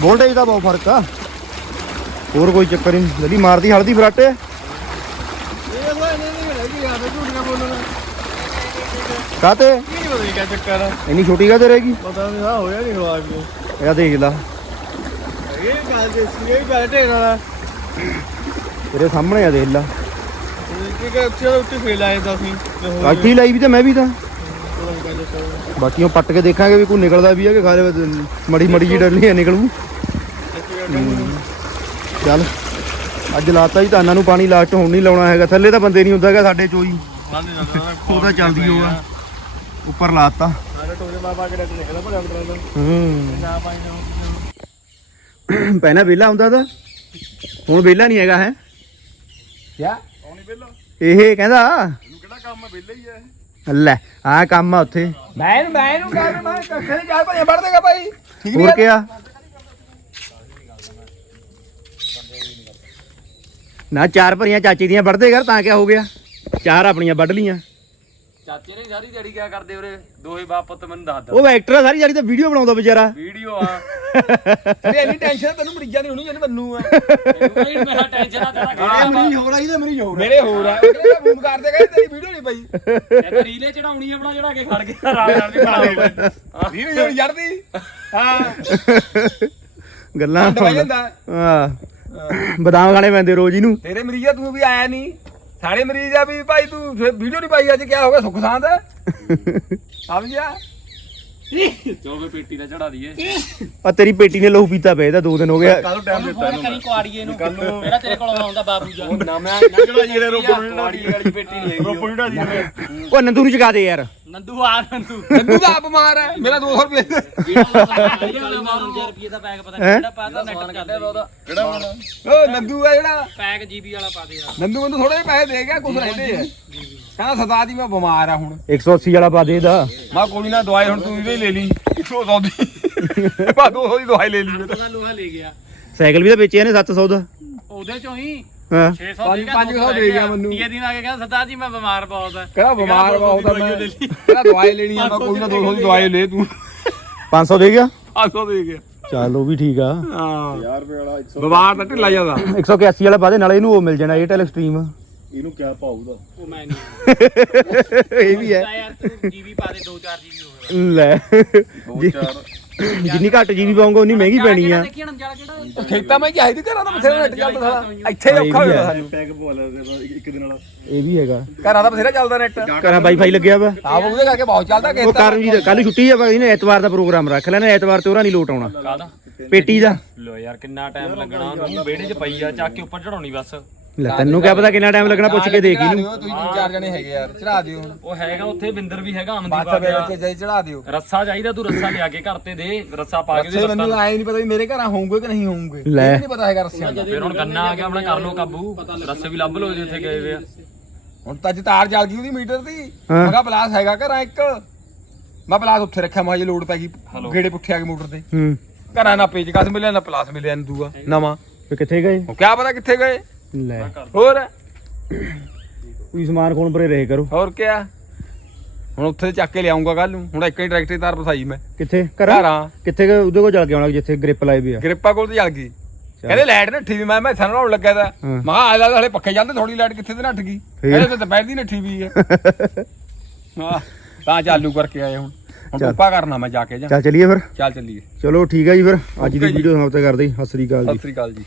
ਵੋਲਟੇਜ ਦਾ ਬਹੁਤ ਫ਼ਰਕ ਆ। ਹੋਰ ਕੋਈ ਚੱਕਰ ਨਹੀਂ। ਜਦੀ ਮਾਰਦੀ ਹਲਦੀ ਫਰਾਟੇ। ਨਹੀਂ ਝੂਠੀਆਂ ਬੋਲਣਾ ਕਾਤੇ ਕੀ ਨਹੀਂ ਪਤਾ ਕੀ ਚੱਕਰ ਆ। ਇੰਨੀ ਛੋਟੀ ਕਾਤੇ ਰਹੇਗੀ ਪਤਾ ਨਹੀਂ ਆ ਹੋਇਆ ਨਹੀਂ ਖਵਾ ਕੇ ਇਹਦਾ ਦੇਖ ਲਾ। ਇਹ ਗੱਲ ਜੇ ਸੀ ਇਹ ਗੱਲ ਢੇਰ ਵਾਲਾ। ਤੇਰੇ ਸਾਹਮਣੇ ਆ ਦੇਖ ਲਾ। ਕੀ ਕਿ ਉੱਥੇ ਉੱਤੇ ਫੇਲ ਆਏ ਤਾਂ ਸੀ ਹੋ ਹੀ ਲਾਈ ਵੀ ਤੇ ਮੈਂ ਵੀ ਤਾਂ। ਨਹੀਂ। ਬਾਕੀ ਉਹ ਪੱਟ ਕੇ ਦੇਖਾਂਗੇ ਵੀ ਕੋਈ ਨਿਕਲਦਾ ਵੀ ਆ ਕਿ ਖਾਲੇ ਮੜੀ ਮੜੀ ਜੀ ਡਰਨੀ ਆ ਨਿਕਲੂ ਚੱਲ। ਅੱਜ ਲਾਤਾ ਜੀ ਧਾਨਾਂ ਨੂੰ ਪਾਣੀ ਲਾਸਟ ਹੁਣ ਨਹੀਂ ਲਾਉਣਾ ਹੈਗਾ। ਥੱਲੇ ਤਾਂ ਬੰਦੇ ਨਹੀਂ ਹੁੰਦਾ ਹੈਗਾ ਸਾਡੇ ਚੋਈ ਉਹ ਤਾਂ ਚੱਲਦੀ ਉਹ ਆ। ਉੱਪਰ ਲਾਤਾ। ਹੂੰ। ਨਾ ਨਾ ਪਹਿਲਾਂ ਵਿਹਲਾ ਹੁੰਦਾ ਤਾਂ? ਹੁਣ ਵਿਹਲਾ ਨਹੀਂ ਹੈਗਾ ਹੈ? ਕਿਆ? ਇਹ ਕਹਿੰਦਾ ਇਹਨੂੰ ਕਿਹੜਾ ਕੰਮ ਹੈ ਵਿਹਲਾ ਹੀ ਹੈ। ਲੈ ਆ ਕੰਮ ਆ ਉੱਥੇ। ਮੈਂ ਮੈਂ ਇਹਨੂੰ ਕਹਿ ਮੈਂ ਕੱਖੇ ਚਾਰ ਭਾਈਆਂ ਵੜ ਦੇਗਾ ਭਾਈ। ਹੋਰ ਕਿਆ? ਨਾ ਚਾਰ ਭਰੀਆਂ ਚਾਚੀ ਦੀਆਂ ਵੱਢਦੇ ਕਰ ਤਾਂ ਕਿਆ ਹੋ ਗਿਆ? ਚਾਰ ਆਪਣੀਆਂ ਵੱਢ ਲੀਆਂ ਚਾਚੇ ਨੇ ਸਾਰੀ ਦਿਹਾੜੀ ਕਿਆ ਕਰਦੇ ਉਰੇ? ਦੋਹੇ ਬਾਪ ਪੁੱਤ ਮੈਨੂੰ ਦੱਸ ਉਹ ਐਕਟਰ ਆ ਸਾਰੀ ਜਿਹੜੀ ਤਾਂ ਵੀਡੀਓ ਬਣਾਉਂਦਾ ਵਿਚਾਰਾ। ਵੀਡੀਓ ਆ। ਅਰੇ ਇੰਨੀ ਟੈਨਸ਼ਨ ਤੈਨੂੰ ਮਰੀਜ਼ਾਂ ਦੀ ਹੋਣੀ ਜਿਹਨੂੰ ਤੈਨੂੰ ਆ। ਮੇਰਾ ਟੈਨਸ਼ਨ ਆ ਤੇਰਾ ਮਰੀਜ਼ ਹੋ ਰਹੀ ਤੇ ਮਰੀਜ਼ ਹੋ ਮੇਰੇ ਹੋਰ ਆ। ਅਗਲੇ ਫੋਨ ਕਰਦੇ ਕਹੇ ਤੇਰੀ ਵੀਡੀਓ ਨਹੀਂ ਪਈ। ਇਹ ਰੀਲੇ ਚੜਾਉਣੀ ਆਪਣਾ ਜਿਹੜਾ ਕੇ ਖੜ ਗਿਆ ਰਾਮ ਨਾਲ ਦੀ ਖੜਾ ਰੀਲ ਜਿਹੜੀ ਜੜਦੀ। ਹਾਂ। ਗੱਲਾਂ ਹਾਂ। ਬਦਾਮ ਖਾਣੇ ਪੈਂਦੇ ਰੋਜ਼ ਇਹਨੂੰ। ਤੇਰੇ ਮਰੀਜ਼ ਆ ਤੂੰ ਵੀ ਆਇਆ ਨਹੀਂ। ਸਾਡੇ ਮਰੀਜ਼ ਆ ਵੀ ਭਾਈ ਤੂੰ ਵੀਡੀਓ ਨਹੀਂ ਪਾਈ ਅੱਜ ਕਿਆ ਹੋ ਗਿਆ ਸੁੱਖ ਸਾਂਦ ਸਮਝਿਆ? ਚੋਵੇ ਪੇਟੀ ਦਾ ਚੜਾ ਦਈਏ। ਆ ਤੇਰੀ ਪੇਟੀ ਨੇ ਲਹੂ ਪੀਤਾ ਪਿਆ ਇਹਦਾ ਦੋ ਦਿਨ ਹੋ ਗਿਆ। ਕੱਲ ਟਾਈਮ ਦਿੱਤਾ ਇਹਨੂੰ ਕਰੀ ਕੁਆੜੀਏ ਨੂੰ। ਕੱਲ ਨੂੰ ਜਿਹੜਾ ਤੇਰੇ ਕੋਲ ਆਉਂਦਾ ਬਾਬੂ ਜੀ। ਉਹ ਨਾ ਮੈਂ ਨਗੜਾ ਜੀ ਦੇ ਰੋਪੜ ਨੂੰ ਕੁਆੜੀ ਵਾਲੀ ਪੇਟੀ ਨਹੀਂ ਹੈਗੀ ਰੋਪੜ ਨੂੰ ਜੀ ਉਹ ਨੰਦੂ ਨੂੰ ਚਕਾ ਦੇ ਯਾਰ। ਨੰਦੂ ਆ ਨੰਦੂ। ਨੰਦੂ ਦਾ ਆਪ ਬਿਮਾਰ ਹੈ ਮੇਰਾ 200 ਰੁਪਏ ਰੁਪਏ ਦਾ ਪੈਕ ਪਤਾ? ਕਿਹੜਾ ਪਾਤਾ ਨੈਟ ਕਰਦੇ ਉਹਦਾ ਕਿਹੜਾ ਨੰਦੂ ਆ ਜਿਹੜਾ? ਪੈਕ ਜੀਬੀ ਵਾਲਾ ਪਾ ਦੇ ਯਾਰ। ਨੰਦੂ ਮੈਨੂੰ ਥੋੜੇ ਜਿਹੇ ਪੈਸੇ ਦੇ ਗਿਆ ਕੁਝ ਰਹਿੰਦੇ ਆ। ਕਹਿੰਦਾ ਸਰਦਾਰ ਜੀ ਮੈਂ ਬਿਮਾਰ ਆ ਹੁਣ। 180 ਵਾਲਾ ਪਾ ਦੇ ਇਹਦਾ। ਮੈਂ ਕੋਈ ਨਾ ਦਵਾਈ ਹੁਣ ਤੂੰ ਇਹਦੇ ਹੀ ਲੈ ਲਈ। 200 ਦੀ। ਬਾ 200 ਦੀ ਦਵਾਈ ਲੈ ਲਈ ਮੈਂ ਤਾਂ। ਉਹਦਾ ਲੋਹਾ ਲੈ ਗਿਆ। ਸਾਈਕਲ ਵੀ ਤਾਂ ਵੇਚਿਆ ਨੇ 700 ਦਾ। ਉਹਦੇ ਚੋਂ ਹੀ ਹਾਂ। 600 ਪੰਜ- ਦੇ ਗਿਆ, ਪੰਜ ਦੋ ਸੌ ਰਹਿ ਦੇ ਗਿਆ। ਗਿਆ ਮੈਨੂੰ। ਤੀਏ ਦਿਨ ਆ ਕੇ ਕਹਿੰਦਾ ਸਰਦਾਰ ਜੀ ਮੈਂ ਬਿਮਾਰ ਬਹੁਤ ਆ। ਕਹਿੰਦਾ ਬਿਮਾਰ ਬਹੁਤ ਆ ਮੈਂ ਕਹਿੰਦਾ ਦਵਾਈ ਲੈਣੀ ਆ ਮੈਂ ਕੋਈ ਨਾ 200 ਦੀ ਦਵਾਈ ਲੈ ਤੂੰ। 500 ਦੇ ਗਿਆ? 500 ਦੇ ਗਿਆ। ਚੱਲ ਉਹ ਵੀ ਠੀਕ ਆ। ਹਾਂ। 1000 ਰੁਪਏ ਵਾਲਾ 100 ਬਿਮਾਰ ਤਾਂ ਢਿੱਲਾ ਜਾਂਦਾ 181 ਵਾਲਾ ਪਾ ਦੇ ਨਾਲੇ ਇਹਨੂੰ ਉਹ ਮਿਲ ਜਾਣਾ ਏਅਰਟੈਲ ਐਕਸਟ੍ਰੀਮ ਇਹਨੂੰ ਕਿਆ ਪਾਊਗਾ? ਉਹ ਮੈਂ ਨਹੀਂ ਇਹ ਵੀ ਹੈ। ਯਾਰ ਤੂੰ ਜੀਵੀ ਪਾ ਦੇ 2-4 ਜੀਵੀ ਹੋਵੇ ਲੈ। ਦੋ ਚਾਰ। ਜਿੰਨੀ ਘੱਟ ਜੀਬੀ ਪਾਉਂਗਾ ਉਨੀ ਮਹਿੰਗੀ ਪੈਣੀ ਆ। ਦੇਖੀ ਹਣ ਜਾਲਾ ਕਿਹੜਾ ਖੇਤਾਂ ਮੈਂ ਕਿਹਾ ਸੀ ਘਰਾਂ ਦਾ ਬਥੇਰਾ ਨੈਟ ਚੱਲਦਾ ਸਾਲਾ। ਇੱਥੇ ਹੀ ਔਖਾ ਹੋ ਜਾਂਦਾ ਸਾਨੂੰ ਪੈਕ ਪਵਾ ਲੈ ਇੱਕ ਦਿਨ ਵਾਲਾ। ਇਹ ਵੀ ਹੈਗਾ। ਘਰਾਂ ਦਾ ਬਥੇਰਾ ਚੱਲਦਾ ਨੈਟ ਘਰਾਂ ਵਾਈਫਾਈ ਲੱਗਿਆ ਵਾ। ਆਪ ਉਹਦੇ ਕਰਕੇ ਬਹੁਤ ਚੱਲਦਾ ਉਹ ਖੇਤਾਂ ਕਰਮਜੀਤ ਕੱਲ ਛੁੱਟੀ ਆ ਬਾਈ ਨੇ ਐਤਵਾਰ ਦਾ ਪ੍ਰੋਗਰਾਮ ਰੱਖ ਲੈਣਾ ਐਤਵਾਰ ਤੇ ਉਹਰਾ ਨਹੀਂ ਲੋਟ ਆਉਣਾ। ਕਾਦਾ ਪੇਟੀ ਦਾ। ਲੋ ਯਾਰ ਕਿੰਨਾ ਟਾਈਮ ਲੱਗਣਾ। ਉਹਨੂੰ ਵਿਹੜੇ 'ਚ ਪਈ ਆ ਚੱਕ ਕੇ ਉੱਪਰ ਚੜਾਉਣੀ ਬਸ। ਲੈ ਤੈਨੂੰ ਕਿਆ ਪਤਾ ਕਿੰਨਾ ਟਾਈਮ ਲੱਗਣਾ ਪੁੱਛ ਕੇ ਦੇਖ ਇਹਨੂੰ ਦਿਓ, ਤੁਸੀਂ ਤਿੰਨ ਚਾਰ ਜਣੇ ਹੈਗੇ ਯਾਰ ਚੜਾ ਦਿਓ। ਹੁਣ ਉਹ ਹੈਗਾ ਉੱਥੇ ਬਿੰਦਰ ਵੀ ਹੈਗਾ ਅਮਨਦੀਪ ਬਾਤ ਆ ਮੇਰੇ ਗਿਆ। ਵਿੱਚ ਜਾਈ ਚੜਾ ਦਿਓ। ਰੱਸਾ ਚਾਹੀਦਾ ਤੂੰ ਰੱਸਾ ਲਿਆ ਕੇ ਘਰ ਤੇ ਦੇ ਰੱਸਾ ਪਾ ਕੇ ਰੱਸੇ ਦੇ ਮੈਨੂੰ ਆਏ ਨਹੀਂ ਪਤਾ ਵੀ ਮੇਰੇ ਘਰਾਂ ਹੋਊਗੇ ਕਿ ਨਹੀਂ ਹੋਊਗੇ। ਲੈ। ਇਹ ਨਹੀਂ ਪਤਾ ਹੈਗਾ ਰੱਸਿਆਂ ਦਾ। ਫਿਰ ਹੁਣ ਗੰਨਾ ਆ ਗਿਆ ਆਪਣਾ ਕਰ ਲੋ ਕਾਬੂ। ਰੱਸੇ ਵੀ ਲੱਭ ਲੋ ਜਿੱਥੇ ਗਏ ਵੇ ਆ। ਹੁਣ ਤਾਂ ਅੱਜ ਤਾਰ ਜਲ ਗਈ ਉਹਦੀ ਮੀਟਰ ਦੀ। ਹਾਂ। ਮੈਂ ਕਿਹਾ ਪਲਾਸ ਹੈਗਾ ਘਰਾਂ ਇੱਕ। ਮੈਂ ਪਲਾਸ ਉੱਥੇ ਰੱਖਿਆ ਮੈਂ ਜੇ ਲੋਡ ਪੈ ਗਈ ਗੇੜੇ ਪੁੱਠੇ ਆ ਗਏ ਮੋਟਰ ਤੇ ਹੂੰ। ਘਰਾਂ ਨਾ ਪੇਜ ਕਸ ਮਿਲਿਆ ਨਾ ਪਲਾਸ ਮਿਲਿਆ ਨਾ ਦੂਆ ਨਵਾਂ। ਤੇ ਕਿੱਥੇ ਗਏ? ਉਹ ਕਿਆ ਪਤਾ ਕਿੱਥੇ ਗਏ? ਲੈ। ਹੋਰ? ਕੋਈ ਸਮਾਨ ਕੋਣ ਪਰੇ ਰਹੇ ਕਰੋ। ਹੋਰ ਕਿਆ? ਹੁਣ ਉੱਥੇ ਚੱਕ ਕੇ ਲਿਆਉਂਗਾ ਕੱਲ ਨੂੰ। ਹੁਣ ਇੱਕ ਹੀ ਟਰੈਕਟਰ ਦੀ ਤਾਰ ਫਸਾਈ ਮੈਂ। ਕਿੱਥੇ? ਘਰਾਂ? ਕਿੱਥੇ ਗਏ? ਉਹਦੇ ਕੋਲ ਚੱਲ ਕੇ ਆਉਣਾ ਜਿੱਥੇ ਗ੍ਰਿਪ ਲਾਏ ਵੀ ਆ? ਗ੍ਰਿਪਾ ਕੋਲ ਤੇ ਜਲ ਗਈ। ਕਹਿੰਦੇ ਲਾਈਟ ਨੱਠੀ ਵੀ। ਮੈਂ ਮੈਂ ਸਾਨੂੰ ਲਾਉਣ ਲੱਗਾ ਦਾ ਹਾਂ। ਮੈਂ ਕਿਹਾ ਆਲਾ ਹਲੇ ਪੱਖੇ ਚੱਲਦੇ ਥੋੜੀ ਲਾਈਟ ਕਿੱਥੇ ਤੇ ਨੱਠ ਗਈ? ਕਹਿੰਦੇ ਤੇ ਦੁਪਹਿਰ ਦੀ ਨੱਠੀ ਵੀ ਹੈ ਹਾਂ ਤਾਂ ਚਾਲੂ ਕਰਕੇ ਆਏ ਹੁਣ। ਹੁਣ। ਟੁੱਪਾ ਕਰਨਾ ਮੈਂ ਜਾ ਕੇ ਜਾ। ਚੱਲ ਚਲੀਏ ਫਿਰ। ਚੱਲ ਚੱਲੀਏ। ਚਲੋ ਠੀਕ ਹੈ ਜੀ ਫਿਰ। ਅੱਜ ਦੀ Okay ਜੀ। ਵੀਡੀਓ ਸਮਾਪਤ ਕਰਦੇ ਹਾਂ। ਸਤਿ ਸ੍ਰੀ ਅਕਾਲ ਜੀ। ਸਤਿ ਸ੍ਰੀ ਅਕਾਲ ਜੀ।